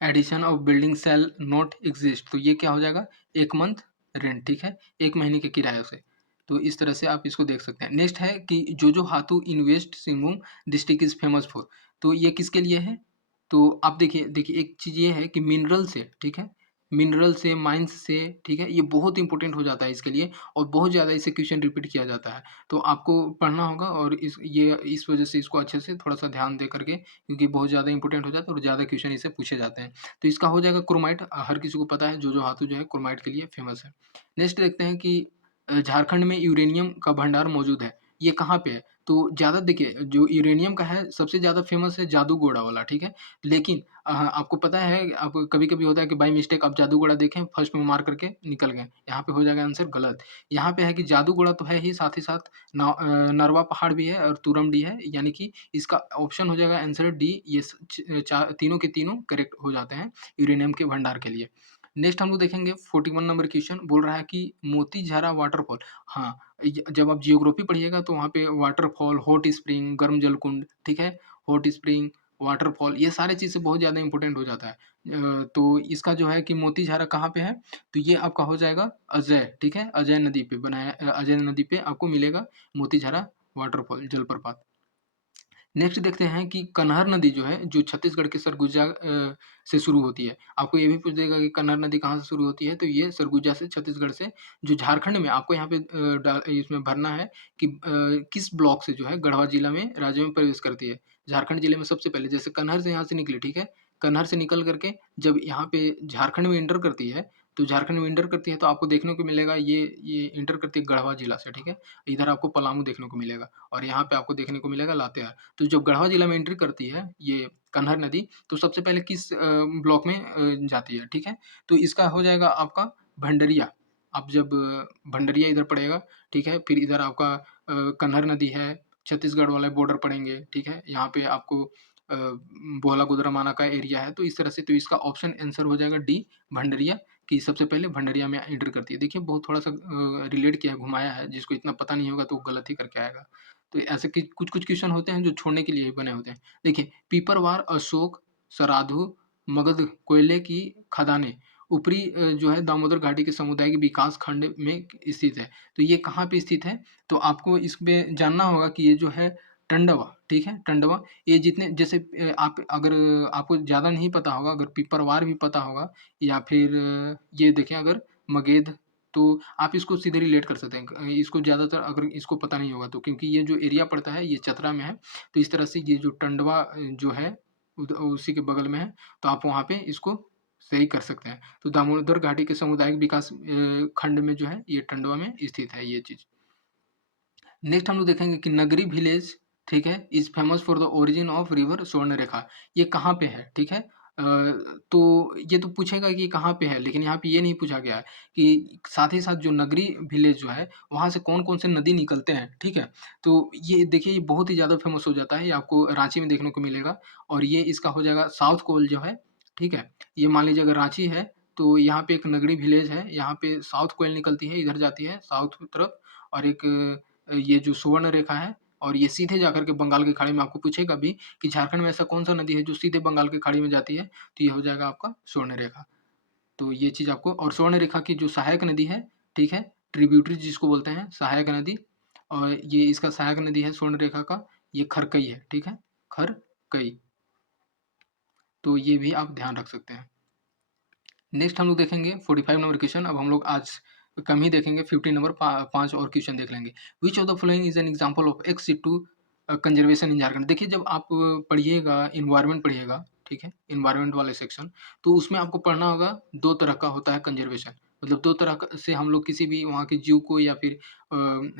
addition of building sale not exist तो ये क्या हो जाएगा 1 मंथ रेंट ठीक है 1 महीने के किराए से। तो इस तरह से आप इसको देख सकते हैं। नेक्स्ट है कि Jojohatu in west Singhbhum district is famous for तो ये किसके लिए है? तो आप देखिए देखिए एक चीज़ ये है कि मिनरल से ठीक है? मिनरल से, माइन्स से ठीक है? ये बहुत इम्पोर्टेंट हो जाता है इसके लिए और बहुत ज़्यादा इससे क्वेश्चन रिपीट किया जाता है। तो आपको पढ़ना होगा और इस वजह से इसको अच्छे से थोड़ा-सा ध्यान दे करके क्योंकि बहुत ज़्यादा इम्पोर्टेंट हो जाता है और ज़्यादा क्वेश्चन इससे पूछे जाते हैं। तो इसका हो जाएगा क्रोमाइट हर किसी को पता है जोजो हाथू जो है क्रोमाइट के लिए फेमस है। नेक्स्ट देखते हैं कि झारखंड में यूरेनियम का भंडार मौजूद है। ये कहाँ पे है? तो ज़्यादा देखिए जो यूरेनियम का है सबसे ज़्यादा फेमस है जादूगोड़ा वाला, ठीक है? लेकिन आपको पता है आप कभी-कभी होता है कि बाय मिस्टेक आप जादूगोड़ा देखें फर्स्ट में मार करके निकल गए। यहाँ पे हो जाएगा आंसर गलत। यहाँ पे है कि जादूगोड़ा तो है ही साथ ही साथ नरवा पहाड़ भी है और तुरमडी है यानी कि इसका ऑप्शन हो जाएगा आंसर डी ये तीनों के तीनों करेक्ट हो जाते हैं यूरेनियम के भंडार के लिए। नेक्स्ट हम लोग देखेंगे 41 नंबर क्वेश्चन बोल रहा है कि मोतीझरा वाटरफॉल हाँ, जब आप जियोग्राफी पढ़िएगा तो वहाँ पे वाटरफॉल, हॉट स्प्रिंग, गर्म जलकुंड, ठीक है? हॉट स्प्रिंग, वाटरफॉल ये सारी चीज़ें बहुत ज़्यादा इम्पोर्टेंट हो जाता है। तो इसका जो है कि मोतीझरा कहाँ पे है? तो ये आपका हो जाएगा अजय, ठीक है? अजय नदी पे अजय नदी पे आपको मिलेगा मोतीझरा वाटरफॉल जलप्रपात। नेक्स्ट देखते हैं कि कन्हार नदी जो है, जो छत्तीसगढ़ के सरगुजा से शुरू होती है। आपको ये भी पूछ देगा कि कन्हार नदी कहाँ से शुरू होती है, तो ये सरगुजा से छत्तीसगढ़ से जो झारखंड में आपको यहाँ पे इसमें भरना है कि किस ब्लॉक से जो है गढ़वा जिला में राज्य में प्रवेश करती है। झारखंड जिले में सबसे पहले जैसे कन्हार से यहाँ से निकली, ठीक है? कन्हार से निकल कर के जब यहाँ पे झारखंड में एंटर करती है, तो झारखंड में एंटर करती है तो आपको देखने को मिलेगा ये एंटर करती है गढ़वा जिला से, ठीक है? इधर आपको पलामू देखने को मिलेगा और यहाँ पे आपको देखने को मिलेगा लातेहार। तो जब गढ़वा जिला में एंट्री करती है ये कन्हार नदी, तो सबसे पहले किस ब्लॉक में जाती है, ठीक है? तो इसका हो जाएगा आपका भंडरिया। आप जब भंडरिया इधर पड़ेगा, ठीक है? फिर इधर आपका कन्हार नदी है, छत्तीसगढ़ वाले बॉर्डर पड़ेंगे, ठीक है? यहाँ पे आपको बोहला गुदरमाना का एरिया है, तो इस तरह से तो इसका ऑप्शन आंसर हो जाएगा डी भंडरिया कि सबसे पहले भंडरिया में एंटर करती है। देखिए बहुत थोड़ा-सा रिलेट किया है, घुमाया है, जिसको इतना पता नहीं होगा तो वो गलत ही करके आएगा। तो ऐसे कि कुछ-कुछ क्वेश्चन होते हैं जो छोड़ने के लिए ही बने होते हैं। देखिए, पीपरवार, अशोक, सराधु, मगध कोयले की खदानें ऊपरी जो है दामोदर घाटी के सामुदायिक विकास खंड में स्थित है। तो ये कहाँ पे स्थित है? तो आपको इसमें जानना होगा कि ये जो है टंडवा, ठीक है? टंडवा ये जितने जैसे आप अगर आपको ज़्यादा नहीं पता होगा, अगर पीपरवार भी पता होगा या फिर ये देखें अगर मगध तो आप इसको सीधे रिलेट कर सकते हैं। इसको ज़्यादातर अगर इसको पता नहीं होगा तो क्योंकि ये जो एरिया पड़ता है ये चतरा में है। तो इस तरह से ये जो टंडवा जो है उसी के बगल में है। तो आप वहाँ पे इसको सही कर सकते हैं। तो दामोदर घाटी के सामुदायिक विकास खंड में जो है ये टंडवा में स्थित है ये चीज़। नेक्स्ट हम लोग देखेंगे कि नगरी विलेज ठीक है is famous for the origin of river Swarnarekha. ये कहाँ पे है? ठीक है? तो ये तो पूछेगा कि कहाँ पे है, लेकिन यहाँ पे ये नहीं पूछा गया है कि साथ ही साथ जो नगरी विलेज जो है, वहाँ से कौन-कौन से नदी निकलते हैं, ठीक है? तो ये देखिए ये बहुत ही ज़्यादा फेमस हो जाता है, ये आपको राँची में देखने को मिलेगा और ये इसका हो जाएगा साउथ कोल जो है, ठीक है? ये मान लीजिए अगर राँची है, तो यहाँ पे एक नगरी विलेज है, यहाँ पे साउथ कोयल निकलती है, इधर जाती है साउथ की तरफ और एक ये जो सुवर्ण रेखा है और ये सीधे जाकर के बंगाल की खाड़ी में आपको पूछेगा भी कि झारखंड में ऐसा कौन-सा नदी है जो सीधे बंगाल की खाड़ी में जाती है? तो ये हो जाएगा आपका स्वर्ण रेखा। तो ये चीज़ आपको और स्वर्ण रेखा की जो सहायक नदी है, ठीक है? ट्रिब्यूटरी जिसको बोलते हैं, सहायक नदी और ये इसका सहायक नदी है स्वर्ण रेखा का, ये खरकई है, ठीक है? खरकई, तो ये भी आप ध्यान रख सकते हैं। नेक्स्ट हम लोग देखेंगे 45 नंबर क्वेश्चन। अब हम लोग आज कम ही देखेंगे, 50 नंबर 5 और क्वेश्चन देख लेंगे। Which of the following is an example of ex situ conservation in Jharkhand. देखिए जब आप पढ़िएगा एनवायरनमेंट पढ़िएगा, ठीक है, एनवायरनमेंट वाले सेक्शन, तो उसमें आपको पढ़ना होगा दो तरह का होता है कंजर्वेशन। मतलब दो तरह से हम लोग किसी भी वहाँ के जीव को या फिर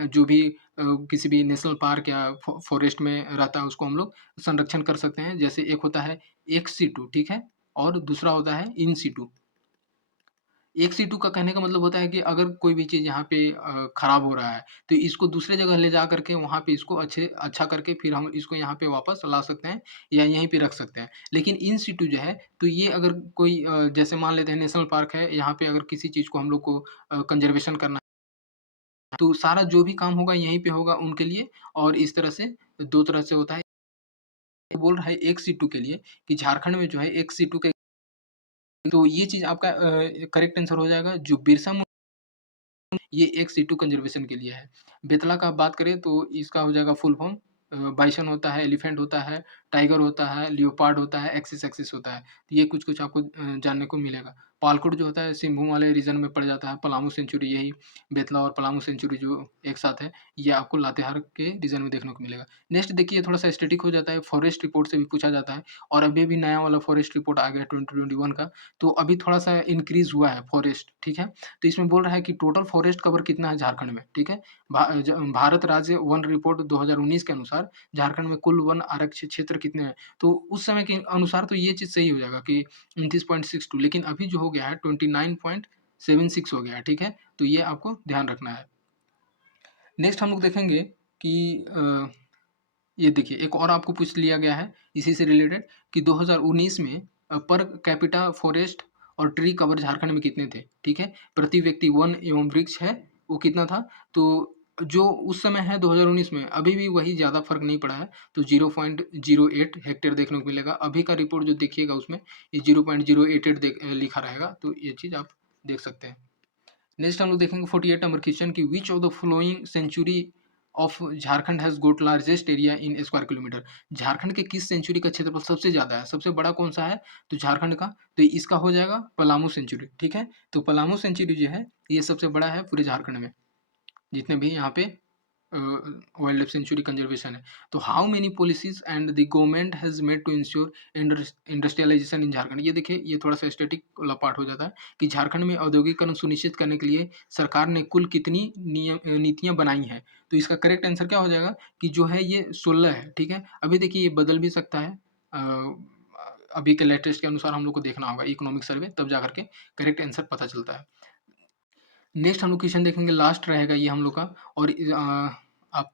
जो भी किसी भी नेशनल पार्क या फॉरेस्ट में रहता है उसको हम लोग संरक्षण कर सकते हैं। जैसे एक होता है एक्स सिटू, ठीक है, और दूसरा होता है इन सिटू। एक सीटू का कहने का मतलब होता है कि अगर कोई भी चीज़ यहाँ पे खराब हो रहा है, तो इसको दूसरे जगह ले जा करके वहाँ पे इसको अच्छा करके फिर हम इसको यहाँ पे वापस ला सकते हैं या यहीं पे रख सकते हैं। लेकिन इन सीटू जो है, तो ये अगर कोई जैसे मान लेते हैं नेशनल पार्क है, यहाँ पे अगर किसी चीज़ को हम लोग को कंज़र्वेशन करना है, तो सारा जो भी काम होगा यहीं पे होगा उनके लिए और इस तरह से 2 तरह से होता है। बोल रहा है एक सीटू के लिए कि झारखंड में जो है एक सीटू के तो ये चीज़ आपका करेक्ट आंसर हो जाएगा जो बिरसा ये एक सीटू कंजर्वेशन के लिए है। बेतला का आप बात करें तो इसका हो जाएगा फुल फॉर्म बाइसन होता है, एलिफेंट होता है, टाइगर होता है, लियोपार्ड होता है, एक्सिस एक्सिस होता है। तो ये कुछ-कुछ आपको जानने को मिलेगा। पालकोट जो होता है सिंहभूम वाले रीजन में पड़ जाता है, पलामू सेंचुरी यही बेतला और पलामू सेंचुरी जो एक साथ है, ये आपको लातेहार के रीजन में देखने को मिलेगा। नेक्स्ट देखिए थोड़ा-सा स्टैटिक हो जाता है, फॉरेस्ट रिपोर्ट से भी पूछा जाता है और अभी-अभी नया वाला फॉरेस्ट रिपोर्ट आ गया है 2021 का, तो अभी थोड़ा-सा इंक्रीज़ हुआ है फॉरेस्ट, ठीक है? तो इसमें बोल रहा है कि टोटल फॉरेस्ट कवर कितना है झारखंड में, ठीक है? भारत राज्य वन रिपोर्ट 2019 के अनुसार झारखंड में कुल वन आरक्षित क्षेत्र कितने हैं? तो उस समय के अनुसार तो ये चीज़ सही हो जाएगा कि 29.62 लेकिन अभी जो हो गया है 29.76 हो गया है, ठीक है? तो ये आपको ध्यान रखना है। नेक्स्ट हम लोग देखेंगे कि ये देखिए एक और आपको पूछ लिया गया है इसी से रिलेटेड कि 2019 में पर कैपिटा फॉरेस्ट और ट्री कवर झारखंड में कितने थे, ठीक है? प्रति व्यक्ति वन एवं वृक्ष है वो कितना था? तो जो उस समय है 2019 में अभी भी वही ज़्यादा फ़र्क नहीं पड़ा है, तो 0.08 हेक्टेयर देखने को मिलेगा। अभी का रिपोर्ट जो देखिएगा उसमें ये 0.088 लिखा रहेगा, तो ये चीज़ आप देख सकते हैं। नेक्स्ट हम लोग देखेंगे 48 नंबर क्वेश्चन कि which of the following sanctuary of Jharkhand has got largest area in square kilometre. Jharkhand के किस सेंचुरी का क्षेत्रफल सबसे ज़्यादा है? सबसे बड़ा कौन-सा है? तो झारखंड का, तो इसका हो जाएगा पलामू सेंचुरी, ठीक है? तो पलामू सेंचुरी जो है, ये सबसे बड़ा है पूरे झारखंड में, जितने भी यहाँ पे वाइल्ड लाइफ सेंचुरी कंजर्वेशन है। तो how many policies and the government has made to ensure industrialisation in Jharkhand. ये देखिए ये थोड़ा-सा स्टैटिक वाला पार्ट हो जाता है कि झारखंड में औद्योगिकरण सुनिश्चित करने के लिए सरकार ने कुल कितनी नीतियाँ बनाई हैं। तो इसका करेक्ट आंसर क्या हो जाएगा कि जो है ये 16 है, ठीक है? अभी देखिए ये बदल भी सकता है। अभी के लेटेस्ट के अनुसार हम लोग को देखना होगा इकोनॉमिक सर्वे तब जाकर के करेक्ट आंसर पता चलता है। नेक्स्ट हम लोग क्वेश्चन देखेंगे, लास्ट रहेगा ये हम लोग का और आप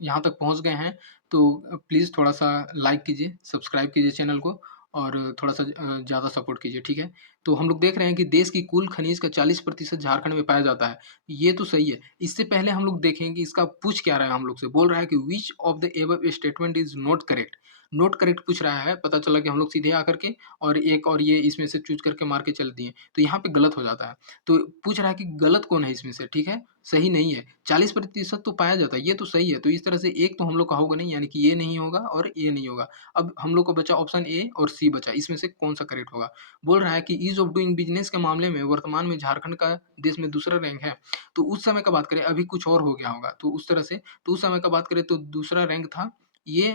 यहाँ तक पहुँच गए हैं तो प्लीज़ थोड़ा-सा लाइक कीजिए, सब्सक्राइब कीजिए चैनल को और थोड़ा-सा ज़्यादा सपोर्ट कीजिए, ठीक है? तो हम लोग देख रहे हैं कि देश की कुल खनिज का 40% झारखंड में पाया जाता है। ये तो सही है। इससे पहले हम लोग देखें कि इसका पूछ क्या रहा है हम लोग से, बोल रहा है कि which of the above statement is not correct. Not correct पूछ रहा है, पता चला कि हम लोग सीधे आकर के और एक और ये इसमें से चूज़ करके मार के चल दिए, तो यहाँ पे गलत हो जाता है। तो पूछ रहा है कि गलत कौन है इसमें से, ठीक है? सही नहीं है। 40% तो पाया जाता है, ये तो सही है। तो इस तरह से एक तो हम लोग का होगा नहीं, यानी कि ये नहीं होगा और ये नहीं होगा। अब हम लोग को बचा ऑप्शन ए और सी बचा, इसमें से कौन-सा करेक्ट होगा? बोल रहा है कि ईज़ ऑफ डूइंग बिज़नेस के मामले में वर्तमान में झारखंड का देश में दूसरा रैंक है। तो उस समय का बात करें, अभी कुछ और हो गया होगा। तो उस तरह से तो उस समय का बात करें तो दूसरा रैंक था। ये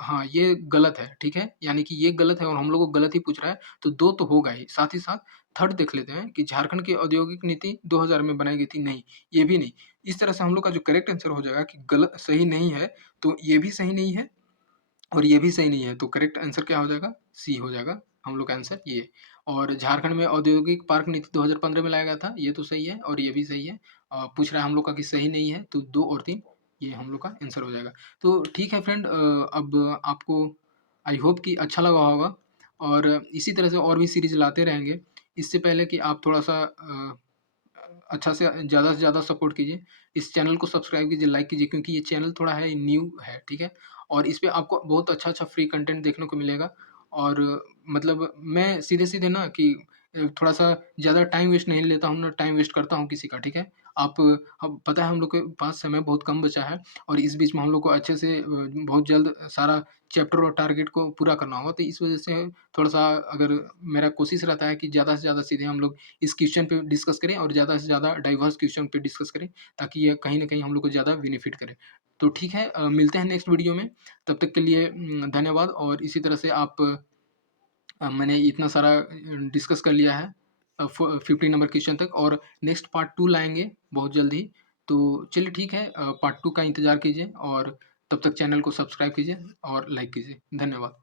हाँ, ये गलत है, ठीक है? यानी कि ये गलत है और हम लोग को गलत ही पूछ रहा है, तो 2 तो होगा ही। साथ ही साथ थर्ड देख लेते हैं कि झारखंड की औद्योगिक नीति 2000 में बनाई गई थी, नहीं, ये भी नहीं। इस तरह से हम लोग का जो करेक्ट आंसर हो जाएगा कि सही नहीं है, तो ये भी सही नहीं है और ये भी सही नहीं है, तो करेक्ट आंसर क्या हो जाएगा? सी हो जाएगा हम लोग का आंसर ये। और झारखंड में औद्योगिक पार्क नीति 2015 में लाया गया था, ये तो सही है और ये भी सही है। पूछ रहा है हम लोग का कि सही नहीं है, तो 2 और 3 ये हम लोग का आंसर हो जाएगा। तो ठीक है फ्रेंड, अब आपको आई होप कि अच्छा लगा होगा और इसी तरह से और भी सीरीज़ लाते रहेंगे। इससे पहले कि आप थोड़ा-सा अच्छा से ज़्यादा सपोर्ट कीजिए। इस चैनल को सब्सक्राइब कीजिए, लाइक कीजिए क्योंकि ये चैनल थोड़ा है न्यू है, ठीक है? और इस पे आपको बहुत अच्छा-अच्छा फ्री कंटेंट देखने को मिलेगा और मतलब मैं सीधे-सीधे ना कि थोड़ा-सा ज़्यादा टाइम वेस्ट नहीं लेता हूँ, ना टाइम वेस्ट करता हूँ किसी का, ठीक है? आप अब पता है हम लोग के पास समय बहुत कम बचा है और इस बीच में हम लोग को अच्छे से बहुत जल्द सारा चैप्टर और टारगेट को पूरा करना होगा। तो इस वज़ह से थोड़ा-सा अगर मेरा कोशिश रहता है कि ज़्यादा से ज़्यादा सीधे हम लोग इस क्वेश्चन पे डिस्कस करें और ज़्यादा से ज़्यादा डाइवर्स क्वेश्चन पे डिस्कस करें, ताकि ये कहीं न कहीं हम लोग को ज़्यादा बेनिफिट करे। तो ठीक है मिलते हैं नेक्स्ट वीडियो में, तब तक के लिए धन्यवाद और इसी तरह से आप मैंने इतना सारा डिस्कस कर लिया है 15 नंबर क्वेश्चन तक और नेक्स्ट पार्ट 2 लाएँगे बहुत जल्द ही। तो चलिए ठीक है पार्ट 2 का इंतज़ार कीजिए और तब तक चैनल को सब्सक्राइब कीजिए और लाइक कीजिए। धन्यवाद।